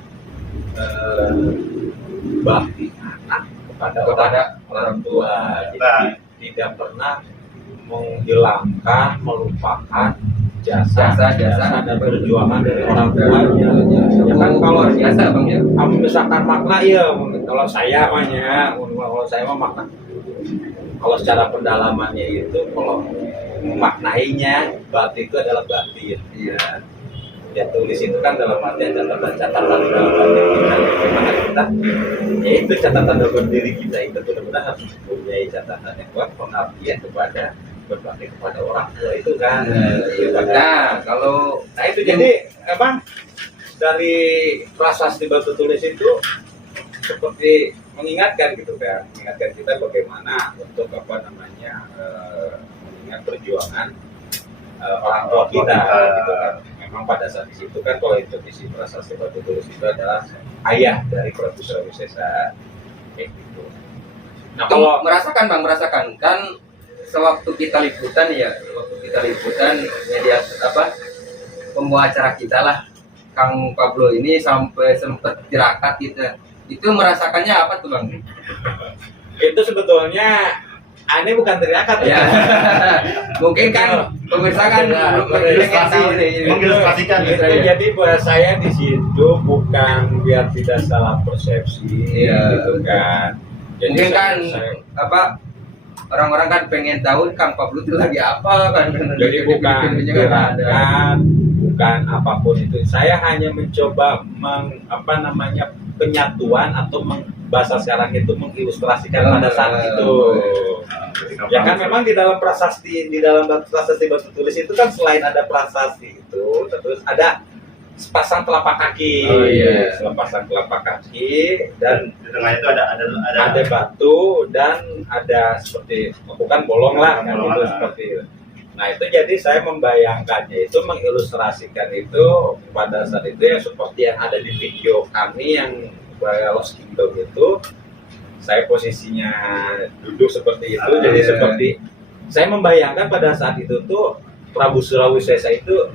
bakti anak kepada orang tua. Jadi tidak pernah menghilangkan, melupakan jasa dan perjuangan dari orang tuanya. Ya kan kalau biasa Bang ya. Kamu misalkan makna ya, kalau saya mah makna. Kalau secara pendalamannya itu, kalau memaknainya, bakti itu adalah batin. Iya. Ya tulis itu kan dalam artian catatan dalam batin kita. Bagaimana kita, ya itu catatan dalam diri kita itu benar-benar harus mempunyai catatan yang kuat, pengabdian kepada berbakti kepada orang tua itu kan. Nah itu jadi emang dari prasasti batu tulis itu seperti mengingatkan gitu kan, mengingatkan kita bagaimana untuk mengingat perjuangan orang tua kita gitu kan. Memang pada saat itu kan kalau itu isi prasasti batu tulis itu adalah ayah dari Prabu Surawi Sesa kayak gitu. Nah kalau merasakan kan sewaktu kita liputan media pembawa acara kita lah Kang Pablo ini sampai sempat tirakat gitu. Itu merasakannya apa tuh Bang? Itu sebetulnya aneh bukan teriakat ya. Mungkin kan pemirsa kan belum mengilustrasikan gitu. Jadi buat saya di situ bukan biar tidak salah persepsi gitu kan. Jadi mungkin kan orang-orang kan pengen tahu Kang Pablo itu lagi apa kan. Jadi bukan gerakan, bukan apapun itu. Saya hanya mencoba penyatuan atau bahasa sekarang itu mengilustrasikan pada saat itu. Ya kan memang di dalam prasasti batu tulis itu kan selain ada prasasti itu terus ada sepasang telapak kaki. Sepasang telapak kaki dan di tengah itu ada batu dan ada seperti bukan bolong lah kan itu seperti itu. Nah itu jadi saya membayangkannya itu mengilustrasikan itu pada saat itu ya seperti yang ada di video kami yang Lost Kingdom itu, saya posisinya duduk seperti itu. Jadi seperti saya membayangkan pada saat itu tuh Prabu Surawi Sesa itu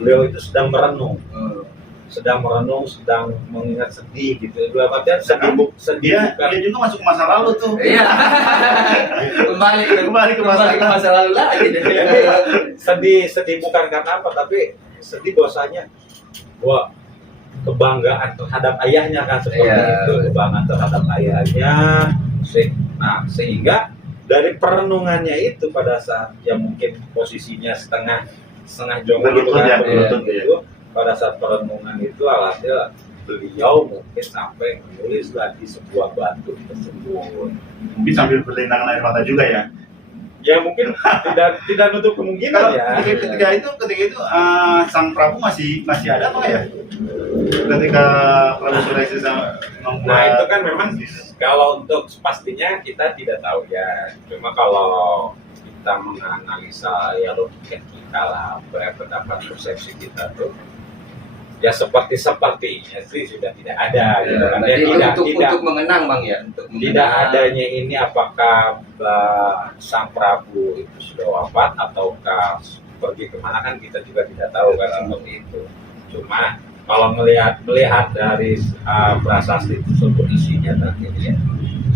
beliau itu sedang merenung, sedang mengingat sedih gitu. Dalam artian sedih dia juga masuk masa lalu tuh. Iya. kembali ke masa lalu lagi. Sedih bukan karena apa, tapi sedih bahwasanya wah, kebanggaan terhadap ayahnya kan seperti Iya. itu, kebanggaan terhadap ayahnya. Nah, sehingga dari perenungannya itu pada saat yang mungkin posisinya setengah jongkok gitu Berlutut ya, kan, berlutut berlutut, itu, pada saat perenungan itu alhasil beliau mungkin sampai menulis lagi sebuah batu tersebut. Mungkin sambil berlinangan air mata juga ya. Ya mungkin tidak nutup kemungkinan Kalau ya. ketika itu Sang Prabu masih ada apa ya? Ketika Prabu Surawisesa membuat. Nah itu kan memang kalau untuk pastinya kita tidak tahu ya. Cuma kalau kita menganalisa ya logika kita lah, pendapat persepsi kita tuh ya sepertinya sih sudah tidak ada gitu kan. Ya, Berarti untuk mengenang Bang ya, untuk tidak mengenang. adanya ini apakah Sang Prabu itu sudah wafat ataukah pergi kemana kan kita juga tidak tahu kan seperti itu. Cuma kalau melihat dari prasasti tersebut isinya tadi ya,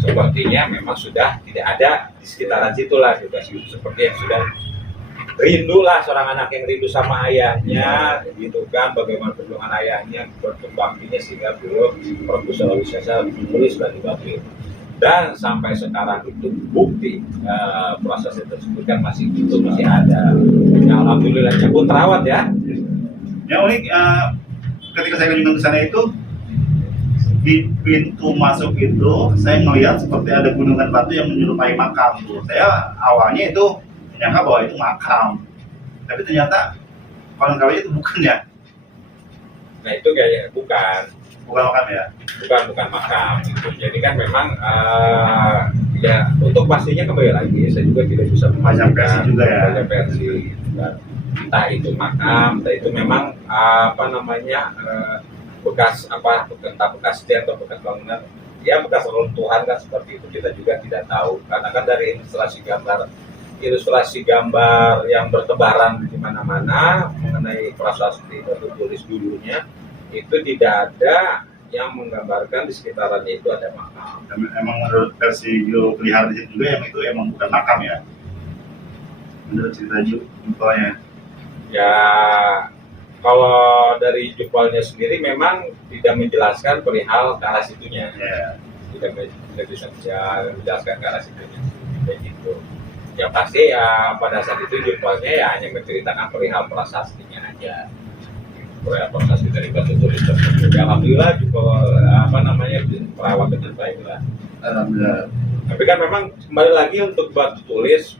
sepertinya memang sudah tidak ada di sekitaran situlah, sudah seperti yang sudah rindu lah seorang anak yang rindu sama ayahnya gitu kan, bagaimana perjuangan ayahnya berkembang ini sehingga beliau Prabu Surawisesa menulis dan batu itu. Dan sampai sekarang itu bukti proses tersebut kan masih ada. Nah, alhamdulillahnya pun terawat ya. Yang unik ketika saya kunjungan ke sana itu di pintu masuk itu saya melihat seperti ada gunungan batu yang menyerupai makam tuh. Saya awalnya itu menyangka bahwa itu makam, tapi ternyata konon kabarnya itu bukan ya. Nah itu kayaknya bukan Makam ya. bukan makam gitu. Jadi kan memang ya untuk pastinya kembali lagi saya juga tidak bisa Banyak versi juga ya. banyak versi gitu kan. Entah itu makam, entah itu memang bekas dia atau bekas bangunan ya, bekas runtuhan kan seperti itu kita juga tidak tahu karena kan dari ilustrasi gambar yang bertebaran di mana-mana mengenai prasasti batu tulis dulunya itu tidak ada yang menggambarkan di sekitarannya itu ada makam. Emang menurut versi Gio pelihara di situ juga yang itu emang bukan makam ya. Menurut cerita Jupalnya. Ya kalau dari Jupalnya sendiri memang tidak menjelaskan perihal ke arah situnya. Ya. Tidak bisa menjelaskan ke arah situnya kayak gitu. Yang pasti ya pada saat itu Jupalnya ya hanya menceritakan perihal prasastinya aja. Perihal prasasti dari batu tulis tersebut. Ya, alhamdulillah Jupal perawat dengan baik lah. Alhamdulillah. Tapi kan memang kembali lagi untuk batu tulis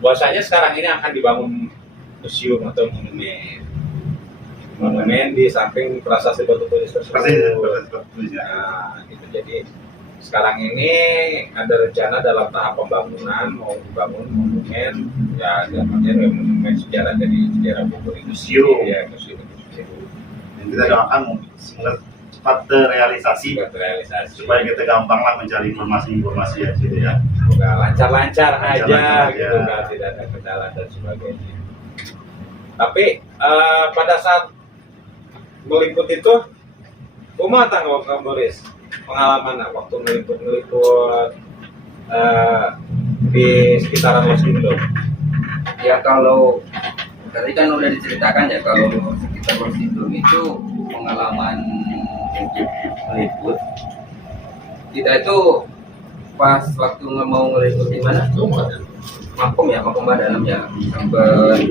bahwasanya sekarang ini akan dibangun museum atau monumen di samping prasasti batu tulis tersebut. Pasti batu tulis ya. Nah, gitu. Jadi sekarang ini ada rencana dalam tahap pembangunan mau dibangun monumen ya, namanya monumen sejarah dari sejarah Bogor itu Museum. ya, museum. Dan kita doakan semoga cepat terrealisasi Buat realisasi supaya kita gampang lah mencari informasi ya gitu ya. semoga lancar-lancar aja Lancar-lancar gitu aja. kan, tidak ada kendala dan sebagainya. Tapi pada saat meliput itu kumaha tanggung Kang Boris pengalaman waktu meliput di sekitaran Los Gintung. Ya kalau tadi kan udah diceritakan ya kalau sekitar Los Gintung itu pengalaman meliput kita itu pas waktu mau ngeliput di mana? Makom dalam ya sampai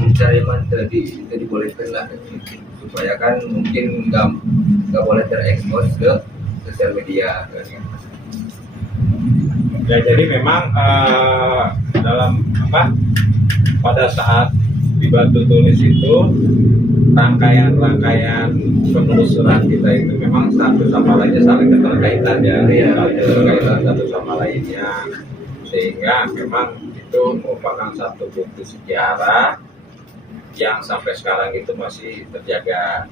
mencari mantel itu dibolehkan lah supaya kan mungkin nggak boleh terekspos ke sosial media kan. Ya jadi memang dalam pada saat di batu tulis itu rangkaian penelusuran kita itu memang satu sama lainnya saling keterkaitan ya, keterkaitan satu sama lainnya sehingga memang itu merupakan satu bukti sejarah yang sampai sekarang itu masih terjaga.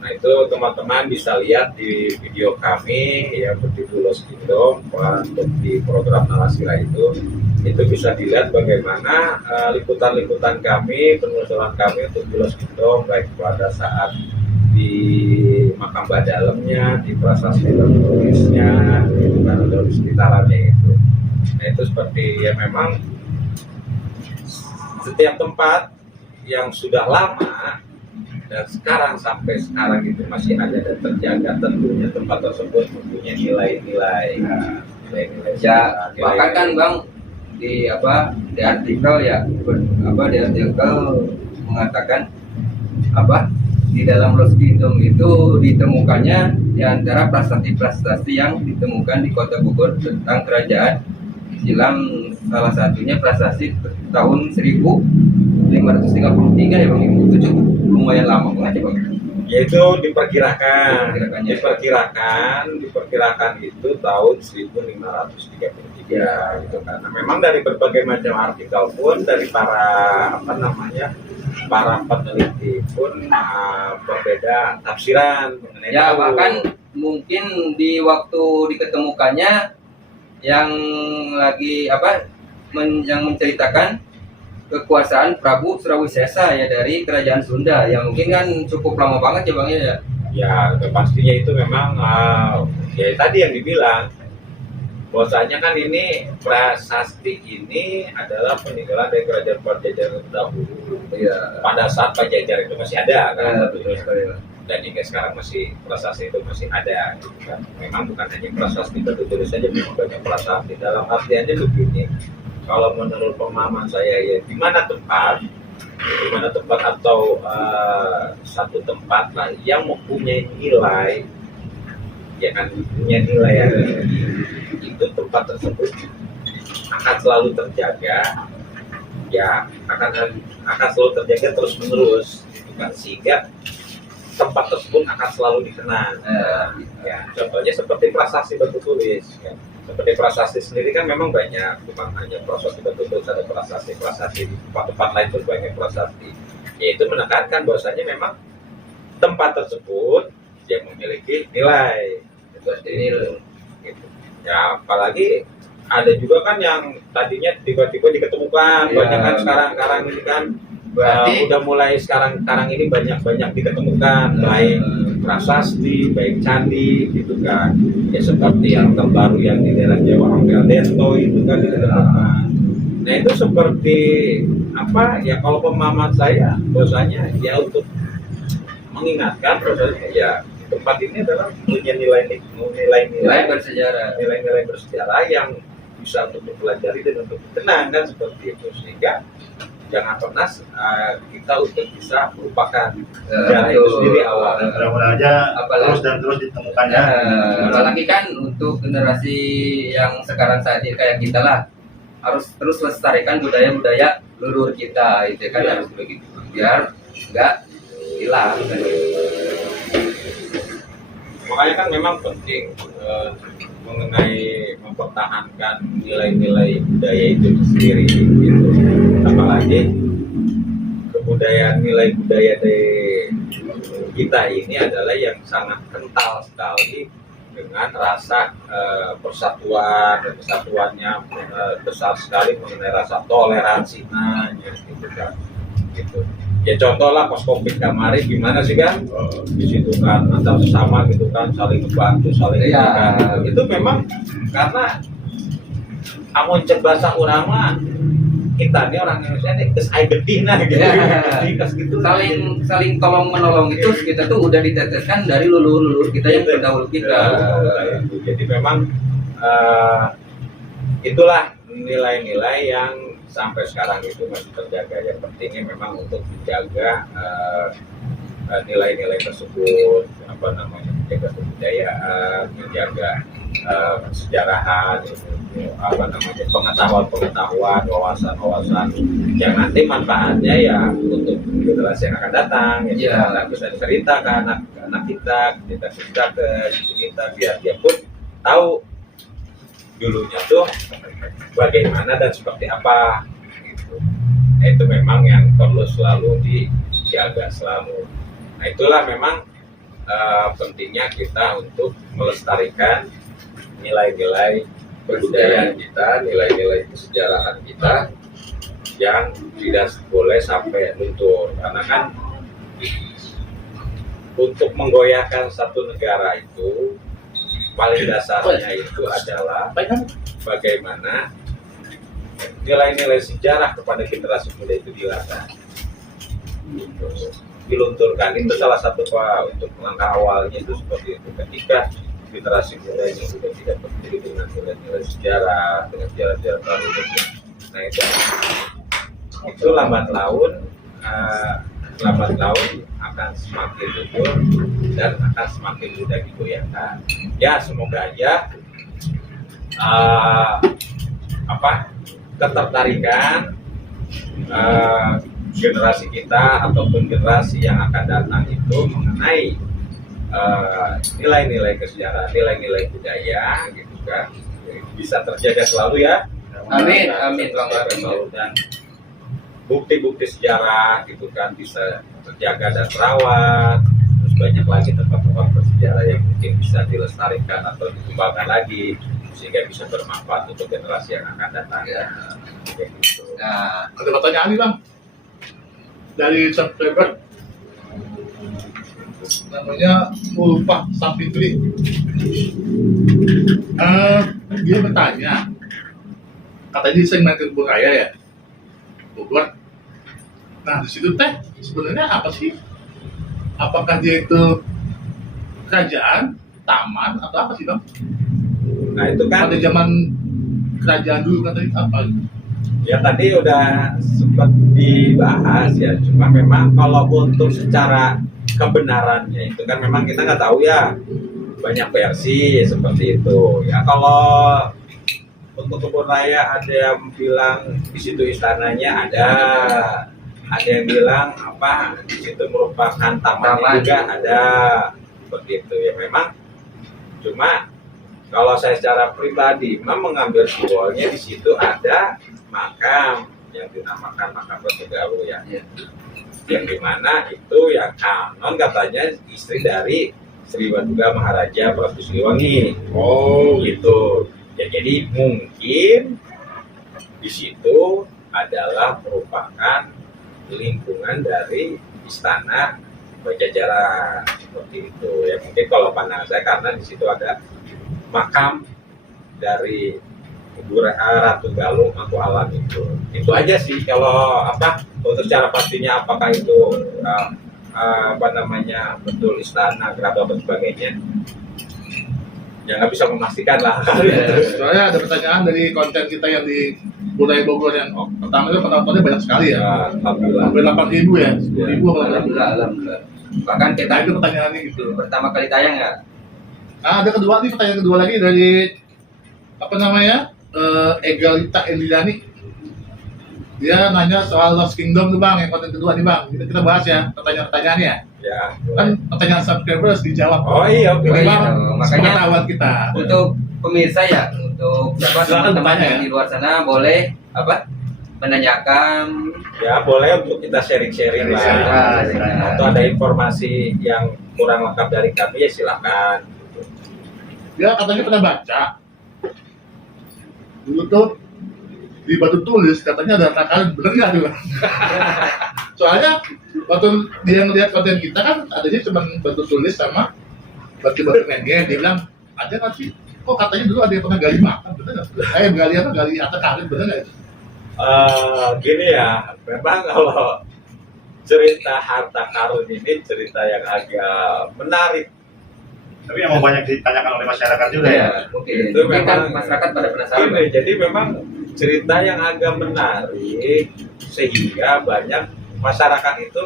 Nah itu teman-teman bisa lihat di video kami yang berjudul Los Gintung untuk di program Nalasila itu bisa dilihat bagaimana liputan-liputan kami, penelusuran kami untuk di Los Gintung baik pada saat di makam Badalemnya, di prasasti tulisnya, atau di sekitarannya itu. Nah itu seperti ya memang setiap tempat yang sudah lama dan sekarang sampai sekarang itu masih ada dan terjaga, tentunya tempat tersebut mempunyai nilai-nilai nilai-nilai Ya, sejarah, bahkan kan Bang di artikel ya di artikel mengatakan di dalam Lost Kingdom itu ditemukannya di antara prasasti-prasasti yang ditemukan di Kota Bogor tentang kerajaan silam, salah satunya prasasti tahun 1533 ya Bang. Itu cukup lumayan lama banget ya Bang. yaitu diperkirakan Diperkirakannya. diperkirakan itu tahun 1533 gitu kan. Nah, memang dari berbagai macam artikel pun dari para para peneliti pun berbeda tafsiran mengenai Ya itu. bahkan mungkin di waktu diketemukannya yang lagi yang menceritakan kekuasaan Prabu Surawisesa ya dari kerajaan Sunda yang mungkin kan cukup lama banget ya Bang ya. Ya, pastinya itu memang ya tadi yang dibilang bahwasanya kan ini prasasti ini adalah peninggalan dari kerajaan Pajajaran dahulu. Iya. Pada saat Pajajaran itu masih ada kan, Ya, betul sekali, Bang. dan hingga sekarang masih prasasti itu masih ada. Gitu kan. Memang bukan hanya prasasti tertulis saja, memang banyak prasasti. Dalam artiannya begini, kalau menurut pemahaman saya ya di mana tempat atau satu tempat lah yang mempunyai nilai, ya kan punya nilai yang tinggi, itu tempat tersebut akan selalu terjaga, ya akan selalu terjaga terus menerus, gitu kan, sehingga tempat tersebut akan selalu dikenang. Ya, contohnya seperti prasasti batu tulis. Ya. Seperti prasasti sendiri kan memang banyak, bukan hanya prasasti batu tulis, ada prasasti di tempat-tempat lain pun banyak prasasti. Yaitu menekankan bahwasanya memang tempat tersebut yang memiliki nilai. Gitu. Ya, apalagi ada juga kan yang tadinya tiba-tiba diketemukan, Ya. banyak kan sekarang ini kan. Berarti Udah mulai sekarang ini banyak diketemukan, baik prasasti, baik candi gitu kan. Ya seperti yang terbaru yang di daerah Jawa Ampel Desto itu kan ditemukan. Nah itu seperti ya kalau pemahaman saya bahwasanya ya untuk mengingatkan bahwasanya ya tempat ini adalah punya nilai bersejarah. nilai-nilai bersejarah yang bisa untuk dipelajari dan untuk dikenang kan seperti itu, sehingga jangan pernah kita untuk bisa melupakan sejarah itu sendiri awal. Mudah-mudahan aja Apalagi- terus ditemukannya. Apalagi kan untuk generasi yang sekarang saat ini kayak kita lah harus terus lestarikan budaya-budaya leluhur kita itu kan, Ya. harus begitu biar nggak hilang kan. Makanya kan memang penting mengenai mempertahankan nilai-nilai budaya itu sendiri gitu. Apalagi kebudayaan, nilai budaya dari kita ini adalah yang sangat kental sekali dengan rasa persatuan, dan kesatuannya besar sekali mengenai rasa toleransinya gitu kan. Gitu. Ya contoh lah pas COVID kemarin gimana sih kan, di situ kan antar sesama gitu kan, saling membantu, saling Iya. gitu. Itu memang karena amun cek bahasa orang mah kita nih orang Indonesia nih kes air gedih nah gitu, kes gitu saling tolong menolong itu kita tuh udah diteteskan dari leluhur kita yang terdahulu kita. Jadi memang itulah nilai-nilai yang sampai sekarang itu masih terjaga. Yang pentingnya memang untuk menjaga nilai-nilai tersebut, menjaga kebudayaan, menjaga kesejarahan, pengetahuan, wawasan yang nanti manfaatnya ya untuk generasi yang akan datang, ya Iya. kita bisa cerita ke anak kita cerita ke cucu kita, biar dia pun tahu dulunya tuh bagaimana dan seperti apa gitu. Nah, itu memang yang perlu selalu dijaga selalu. Nah itulah memang pentingnya kita untuk melestarikan nilai-nilai kebudayaan kita, nilai-nilai kesejarahan kita yang tidak boleh sampai luntur, karena kan untuk menggoyahkan satu negara itu paling dasarnya itu adalah bagaimana nilai-nilai sejarah kepada generasi muda itu dilatih. dilunturkan. Itu salah satu Pak untuk langkah awalnya itu seperti itu. Ketika literasi budayanya sudah tidak peduli dengan nilai-nilai sejarah, dengan sejarah-sejarah tradisi, nah itu lambat laun akan semakin luntur dan akan semakin mudah digoyahkan. Ya semoga aja ketertarikan generasi kita ataupun generasi yang akan datang itu mengenai nilai-nilai kesejaraan, nilai-nilai budaya gitu kan, bisa terjaga selalu ya. Amin, amin Bang. Dan bukti-bukti sejarah gitu kan bisa terjaga dan terawat. Terus banyak lagi tempat-tempat bersejarah yang mungkin bisa dilestarikan atau dikembangkan lagi sehingga bisa bermanfaat untuk generasi yang akan datang. Ya. Kayak gitu. Nah, Ada pertanyaan nih Bang dari subscriber namanya Ulfa Sapitri. Dia bertanya, katanya dia sering main ke kebun raya ya, Bogor. Nah di situ teh sebenarnya apa sih? Apakah dia itu kerajaan, taman atau apa sih Bang? Nah itu kan Pada zaman kerajaan dulu katanya apa? ya tadi udah sempat dibahas ya, cuma memang kalau untuk secara kebenarannya itu kan memang kita nggak tahu ya, banyak versi seperti itu ya. Kalau untuk kebun raya ada yang bilang di situ istananya ada yang bilang apa di situ merupakan tamannya juga ada, seperti itu ya. Memang cuma kalau saya secara pribadi memang mengambil simbolnya di situ ada makam yang dinamakan makam Ratu Galuh ya. Yang dimana itu yang kanon katanya istri dari Sriwatuga Maharaja Prabu Siliwangi. Oh gitu. Ya, jadi mungkin di situ adalah merupakan lingkungan dari istana Pajajaran seperti itu ya. Mungkin kalau pandangan saya karena di situ ada makam dari Ibu Ratu Galuh atau alam itu aja sih. Kalau untuk secara pastinya apakah itu betul istana, kerabat dan sebagainya ya nggak bisa memastikan lah. Soalnya ada pertanyaan dari konten kita yang di Budaya Bogor yang pertama itu penontonnya banyak sekali ya. Alhamdulillah. Hampir 8.000 ya, 10.000 kalau nggak salah. alhamdulillah. Bahkan kita Nah itu pertanyaannya gitu. pertama kali tayang ya. Nah ada kedua nih, pertanyaan kedua lagi dari Egalita Endilani. Dia nanya soal Lost Kingdom tuh Bang, yang konten kedua nih Bang. Kita bahas ya pertanyaan-pertanyaannya. Ya. Kan pertanyaan subscribers dijawab. Oh iya, oke. Jadi Bang, Makanya pengetahuan kita. untuk pemirsa ya, untuk Silakan teman-teman bertanya, yang ya. di luar sana boleh menanyakan. Ya boleh untuk kita sharing-sharing lah. Sharing. Atau ada informasi yang kurang lengkap dari kami ya silakan. Dia katanya pernah baca dulu tuh di batu tulis katanya ada rakaat, bener nggak tuh? Soalnya waktu dia ngeliat konten kita kan adanya cuma batu tulis sama batu-batu mengen. Dia bilang ada nggak sih? Kok katanya dulu ada yang pernah gali makam, bener nggak? Gali harta karun, bener nggak itu? Gini ya, memang kalau cerita harta karun ini cerita yang agak menarik. Tapi yang mau banyak ditanyakan oleh masyarakat juga ya. Mungkin Itu mungkin kan memang- masyarakat pada penasaran. Gini, jadi memang cerita yang agak menarik sehingga banyak masyarakat itu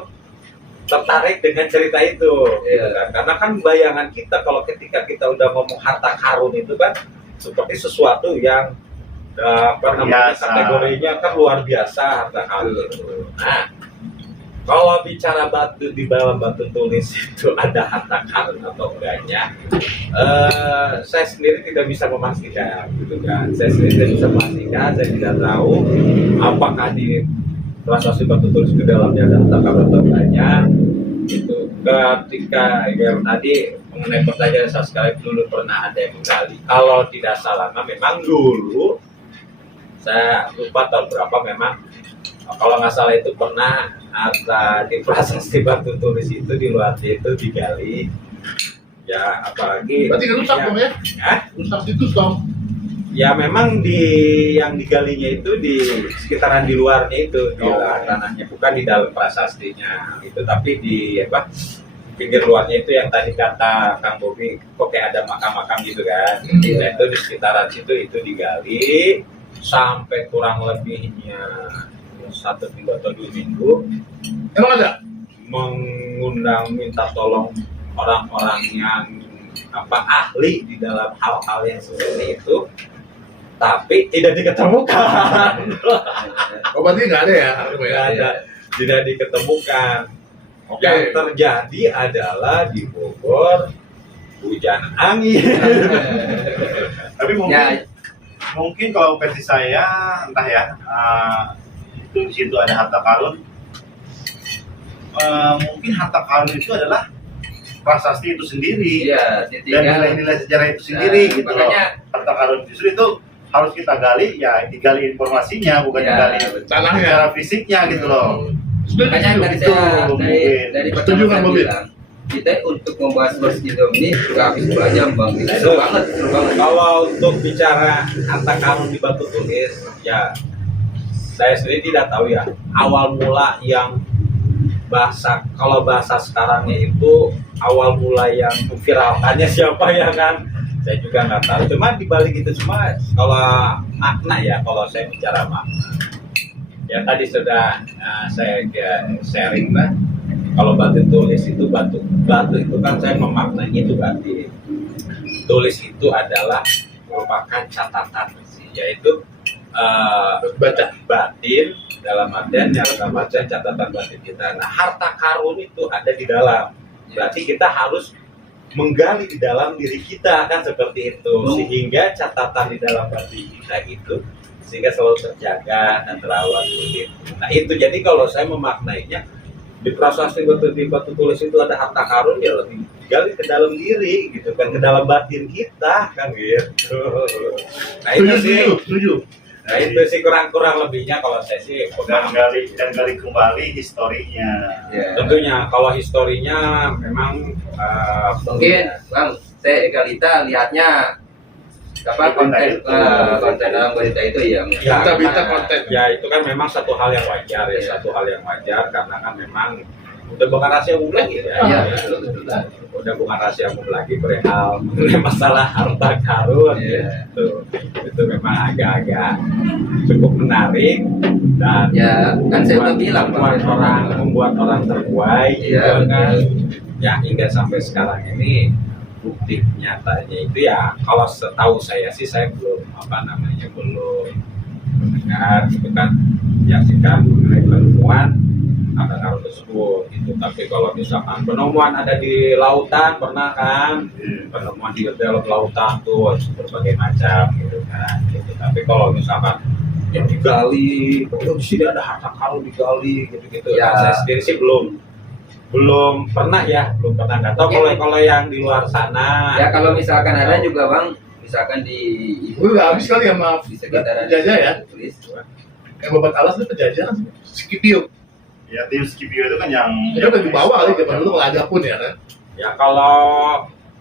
tertarik dengan cerita itu. Gitu kan. Karena kan bayangan kita kalau ketika kita udah ngomong harta karun itu kan seperti sesuatu yang Biasa. kategorinya kan luar biasa harta karun itu. Nah, kalau bicara batu di dalam batu tulis itu ada harta karun atau enggaknya, saya sendiri tidak bisa memastikan, gitu kan. Saya sendiri tidak bisa memastikan, saya tidak tahu apakah di transaksi batu tulis ke dalamnya ada harta karun atau enggaknya. Gitu. Ketika yang tadi mengenai pertanyaan saya sekali dulu pernah ada yang menggali. Kalau tidak salah, memang dulu saya lupa tahun berapa memang. Kalau nggak salah itu pernah ada di prasasti batu tulis itu di luar itu digali ya, apalagi Berarti kan rusak dong ya? Hah? Rusak situs dong. Ya memang yang digalinya itu di sekitaran di luarnya itu, di luar tanahnya, bukan di dalam prasastinya itu, tapi di apa pinggir luarnya itu yang tadi kata Kang Bobi, kok kayak ada makam-makam gitu kan. Nah, itu di sekitaran situ itu digali sampai kurang lebihnya 1 minggu atau 2 minggu. Emang ada? Mengundang minta tolong orang-orang yang ahli di dalam hal-hal yang seperti itu, tapi tidak diketemukan. Oh berarti nggak ada ya? Nggak ada, tidak diketemukan. Oke. Yang terjadi adalah di Bogor hujan angin. Tapi mungkin kalau versi saya entah ya, itu di situ ada harta karun. Mungkin harta karun itu adalah prasasti itu sendiri. Iya, Dan tinggal nilai-nilai sejarah itu sendiri Nah, gitu makanya- loh. Harta karun justru itu harus kita gali, ya digali informasinya, bukan Ya, digali tanahnya. secara fisiknya gitu loh. makanya Setuju. tadi Betul, saya mungkin. dari Pak Setuju, Camat Kang saya Bobi? bilang, kita untuk membahas Worskidom ini nggak habis 2 jam bang, kita seru banget. Kalau untuk bicara harta karun di batu tulis, ya saya sendiri tidak tahu ya awal mula yang kalau bahasa sekarangnya itu awal mula yang viralkannya siapa ya kan, saya juga nggak tahu. Cuma dibalik itu semua kalau makna ya, kalau saya bicara makna ya tadi sudah saya sharing lah. Kalau batu tulis itu batu itu kan saya memaknainya itu batin. Tulis itu adalah merupakan catatan, yaitu Baca. batin dalam artian yang baca catatan batin kita. Nah, harta karun itu ada di dalam. Berarti kita harus menggali di dalam diri kita kan seperti itu, sehingga catatan di dalam batin kita itu sehingga selalu terjaga dan terawat seperti itu. Nah, itu jadi kalau saya memaknainya di prasasti di batu tulis itu ada harta karun, ya lebih digali ke dalam diri gitu kan, ke dalam batin kita kan gitu. Nah itu sih, Setuju. nah itu sih kurang lebihnya kalau saya sih Dan gali kembali historinya. Ya. tentunya kalau historinya memang Mungkin bang, saya Egalita lihatnya apa konten dalam berita itu ya. Ya, Berita konten. ya itu kan memang satu hal yang wajar ya, satu hal yang wajar karena kan memang udah bukan rahasia umum lagi ya. Iya, Ya. betul. Udah bukan rahasia umum lagi perihal mengenai masalah harta karun Iya. itu memang agak-agak cukup menarik dan Ya, kan saya udah bilang, Bang. membuat orang terbuai Iya, gitu kan. Ya hingga sampai sekarang ini bukti nyatanya itu ya kalau setahu saya sih saya belum belum mendengar gitu kan menyaksikan mengenai penemuan harta karun tersebut gitu. Tapi kalau misalkan penemuan ada di lautan pernah kan, penemuan di dalam lautan tuh berbagai macam gitu kan gitu. Tapi kalau misalkan yang digali, oh di sini ada harta karun digali gitu-gitu. Ya. Nah, saya sendiri sih belum pernah ya, belum pernah. Nggak tahu kalau yang di luar sana. Ya kalau misalkan ada juga bang, misalkan di Lu udah habis kali ya maaf. di sekitaran Penjajah ya. tulis. Yang babat alas itu penjajah kan. Scipio. Ya tim Scipio itu kan yang Itu udah dibawa kali zaman dulu kalau ada pun ya kan. Ya kalau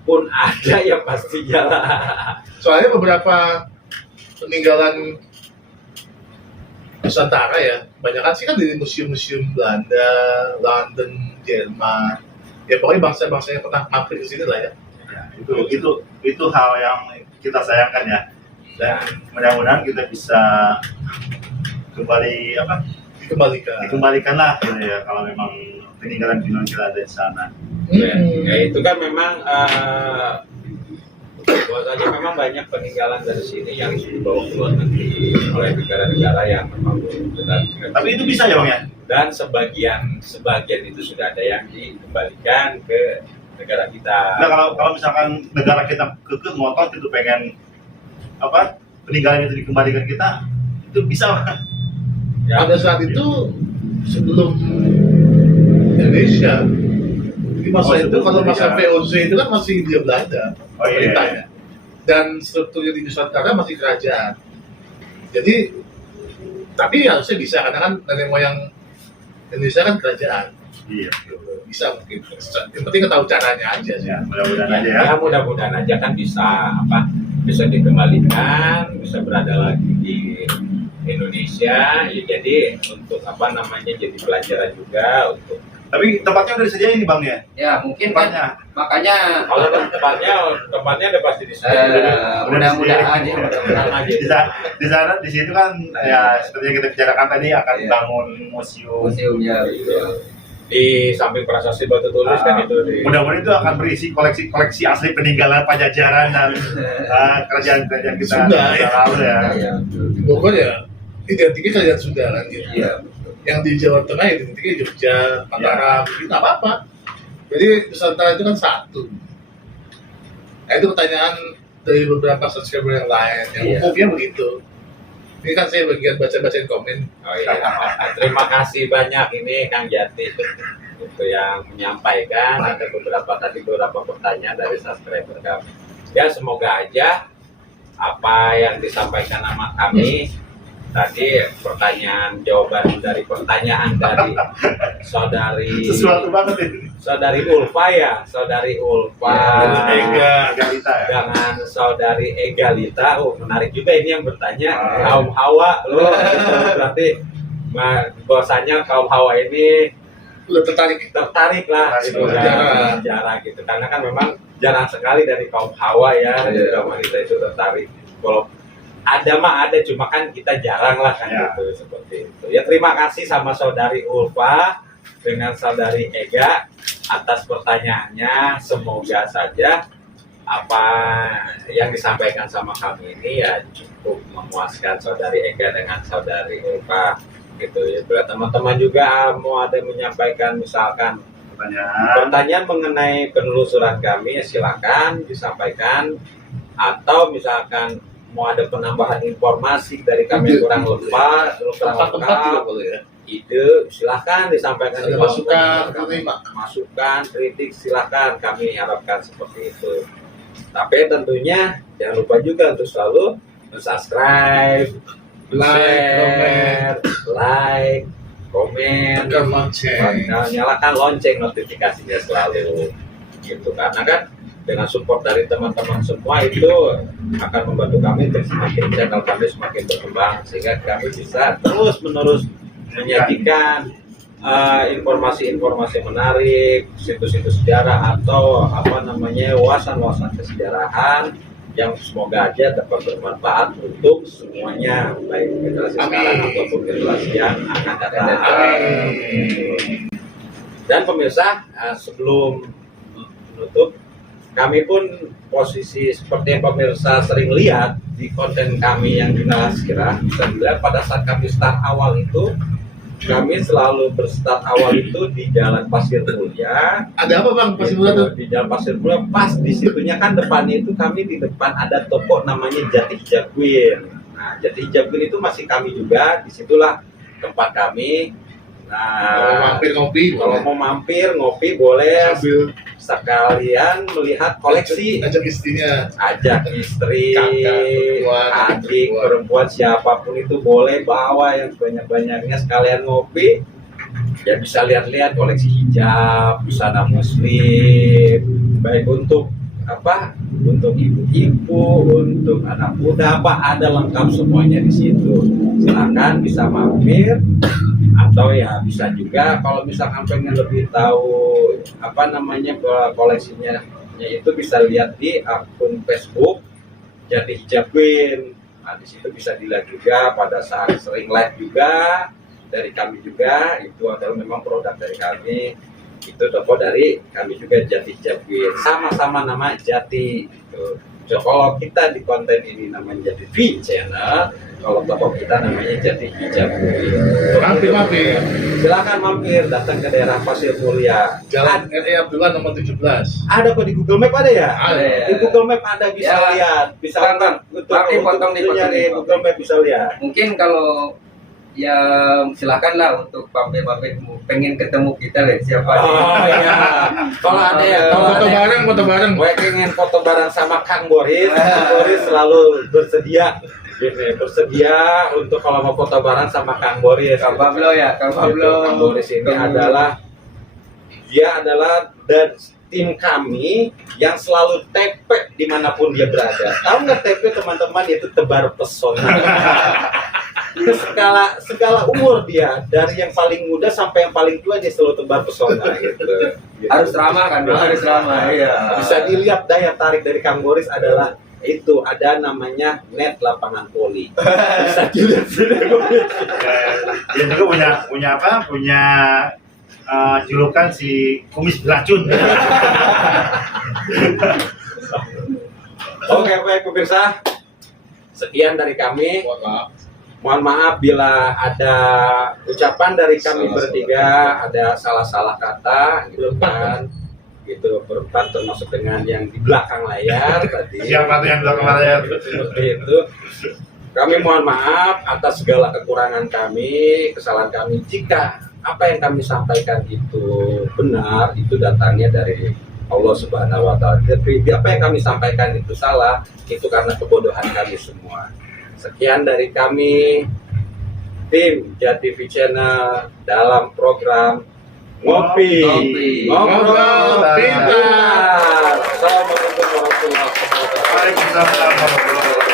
pun ada ya pastinya lah. Soalnya beberapa peninggalan Nusantara ya, banyak kan sih kan di museum-museum Belanda, London, Jerman. Ya pokoknya bangsa-bangsa yang pernah mampir ke sini lah ya. Ya, itu hal yang kita sayangkan ya. Dan mudah-mudahan kita bisa kembali dikembalikan lah gitu ya, kalau memang peninggalan kita ada di sana. Ya itu kan memang bahwasanya memang banyak peninggalan dari sini yang dibawa ke luar negeri oleh negara-negara yang memang Tapi itu bisa ya bang ya? dan sebagian itu sudah ada yang dikembalikan ke negara kita. Nah kalau misalkan negara kita kekeh ngotot itu pengen peninggalan itu dikembalikan kita, itu bisa Bang. Ya, Pada saat itu sebelum Indonesia, di masa itu sebelum kalau masa Indonesia. VOC itu kan masih dia Belanda, Oh, iya, pemerintahnya. Dan strukturnya di Nusantara masih kerajaan. Jadi, tapi harusnya bisa karena kan nenek moyang Indonesia kan kerajaan. Iya. Bisa mungkin. Yang penting tahu caranya aja sih. Ya, mudah-mudahan aja ya. ya mudah-mudahan aja kan bisa bisa dikembalikan, bisa berada lagi di Indonesia. Ya, jadi untuk apa namanya, jadi pelajaran juga untuk. Tapi tempatnya udah disediain nih Bang ya? Ya mungkin kan Tempatnya. makanya Kalau tempatnya udah pasti disediakan. mudah-mudahan ya, mudah-mudahan aja. Di sana di situ kan ya seperti yang kita bicarakan tadi akan Iya. bangun museum. museumnya gitu. Di samping prasasti Batu Tulis kan itu di. Mudah-mudahan itu akan berisi koleksi asli peninggalan Pajajaran dan kerajaan-kerajaan kita Sunda, masa ya. lalu ya. Ya, Di Bogor ya identiknya kerajaan Sunda kan gitu. iya. Yang di Jawa Tengah ya identiknya Jogja, Mataram, gitu nggak apa-apa. Jadi Nusantara itu kan satu. Nah itu pertanyaan dari beberapa subscriber yang lain, yang Iya. umumnya begitu. Ini kan saya bagian baca-bacain komen. Oh iya. Terima kasih banyak ini Kang Jati itu yang menyampaikan. Ada beberapa pertanyaan dari subscriber kami. Ya semoga aja apa yang disampaikan sama kami tadi, jawaban dari pertanyaan dari saudari Ulfa ya, saudari Ulfa Egalita ya. dengan saudari Egalita. Oh menarik juga ini yang bertanya, kaum Hawa loh gitu. Berarti bahwasanya kaum Hawa ini Udah tertarik. tertarik lah Tertarik gitu sejarah. sejarah gitu, karena kan memang jarang sekali dari kaum Hawa ya, dari kaum wanita itu tertarik. Kalau ada cuma kan kita jarang lah kan Ya. gitu, seperti itu ya. Terima kasih sama saudari Ulfa dengan saudari Ega atas pertanyaannya. Semoga saja apa yang disampaikan sama kami ini ya cukup memuaskan saudari Ega dengan saudari Ulfa gitu ya. Bila teman-teman juga mau ada menyampaikan misalkan pertanyaan mengenai penelusuran kami ya silakan disampaikan, atau misalkan mau ada penambahan informasi dari kami yang kurang lengkap, Tempat-tempat juga boleh ya. ide silakan disampaikan Ada di masukan, kolom terima. masukan, kritik silakan, kami harapkan seperti itu. Tapi tentunya jangan lupa juga untuk selalu subscribe, share, like, komen, Tekan lonceng. nyalakan lonceng notifikasinya selalu gitu, karena kan dengan support dari teman-teman semua itu akan membantu kami untuk channel kami semakin berkembang, sehingga kami bisa terus-menerus menyajikan informasi-informasi menarik, situs-situs sejarah atau apa namanya wawasan-wawasan kesejarahan yang semoga aja dapat bermanfaat untuk semuanya, baik generasi sekarang ataupun generasi yang akan datang. Dan pemirsa, sebelum menutup, kami pun posisi seperti yang pemirsa sering lihat di konten kami yang jelas kira bisa dilihat pada saat kami start awal itu, kami selalu berstart awal itu di Jalan Pasir Mulia. Ada apa Bang Pasir Mulia tuh? Di Jalan Pasir Mulia, pas di situnya kan depannya itu kami di depan ada toko namanya Jati Hijabwin. Nah, Jati Hijabwin itu masih kami juga, disitulah tempat kami. Kalau Nah, mampir ngopi, kalau boleh. mau mampir ngopi boleh, Sambil sekalian melihat koleksi, ajak istrinya. ajak istri, Kakak, perempuan, adik, perempuan. perempuan, siapapun itu boleh bawa yang sebanyak-banyaknya sekalian ngopi. Ya bisa lihat-lihat koleksi hijab, busana muslim, baik untuk apa, untuk ibu-ibu, untuk anak muda, apa ada lengkap semuanya di situ. Silakan bisa mampir, atau ya bisa juga kalau misalkan pengen lebih tahu apa namanya koleksinya, itu bisa lihat di akun Facebook Jati Hijabwin. Nah, di situ bisa dilihat juga pada saat sering live juga dari kami juga, itu adalah memang produk dari kami. Itu toko dari kami juga Jati Hijabwin, sama-sama nama Jati gitu. So, kalau kita di konten ini namanya Jati V Channel, kalau toko kita namanya Jati Hijabwin. Mampir. Silakan mampir datang ke daerah Pasir Mulia. Jalan RE Abdullah nomor 17. Ada kok di Google Map ada ya? Ada. Di Google Map ada, bisa Ya. lihat, bisa Bang, untuk dipotong. nyari Google Map bisa lihat. Mungkin kalau yang silakan lah untuk mampir-mampir pengen ketemu kita deh siapa Oh iya. Kalau ada ya, kalau Foto ada bareng, foto bareng. gue pengen foto bareng sama Kang Boris. Kang Boris selalu bersedia, bersedia untuk kalau mau foto bareng sama Kang Boris. Kang Pablo ya, Kang Pablo. Kang Boris ini adalah dia adalah dan tim kami yang selalu TP dimanapun dia berada. Tahu nggak TP teman-teman, itu tebar pesona. Segala umur dia, dari yang paling muda sampai yang paling tua dia selalu tebar pesona gitu. Harus ramah kan, Bro? Harus ramah, iya. Bisa dilihat daya tarik dari Kang Boris adalah itu, ada namanya net lapangan voli. Bisa dilihat Dia juga punya julukan si kumis beracun. Oke, baik pemirsa. Sekian dari kami. Mohon maaf. Mohon maaf bila ada ucapan dari kami bertiga, ada salah-salah kata gitu kan. Gitu, berempat termasuk dengan yang di belakang layar tadi. Siapa tuh yang belakang layar? Seperti itu. Kami mohon maaf atas segala kekurangan kami, kesalahan kami. Jika apa yang kami sampaikan itu benar, itu datangnya dari Allah Subhanahu wa Ta'ala. Tapi apa yang kami sampaikan itu salah, itu karena kebodohan kami semua. Sekian dari kami, tim JATV Channel dalam program Ngopi, Ngobrol Pintar. Assalamualaikum warahmatullahi wabarakatuh. Waalaikumsalam warahmatullahi wabarakatuh.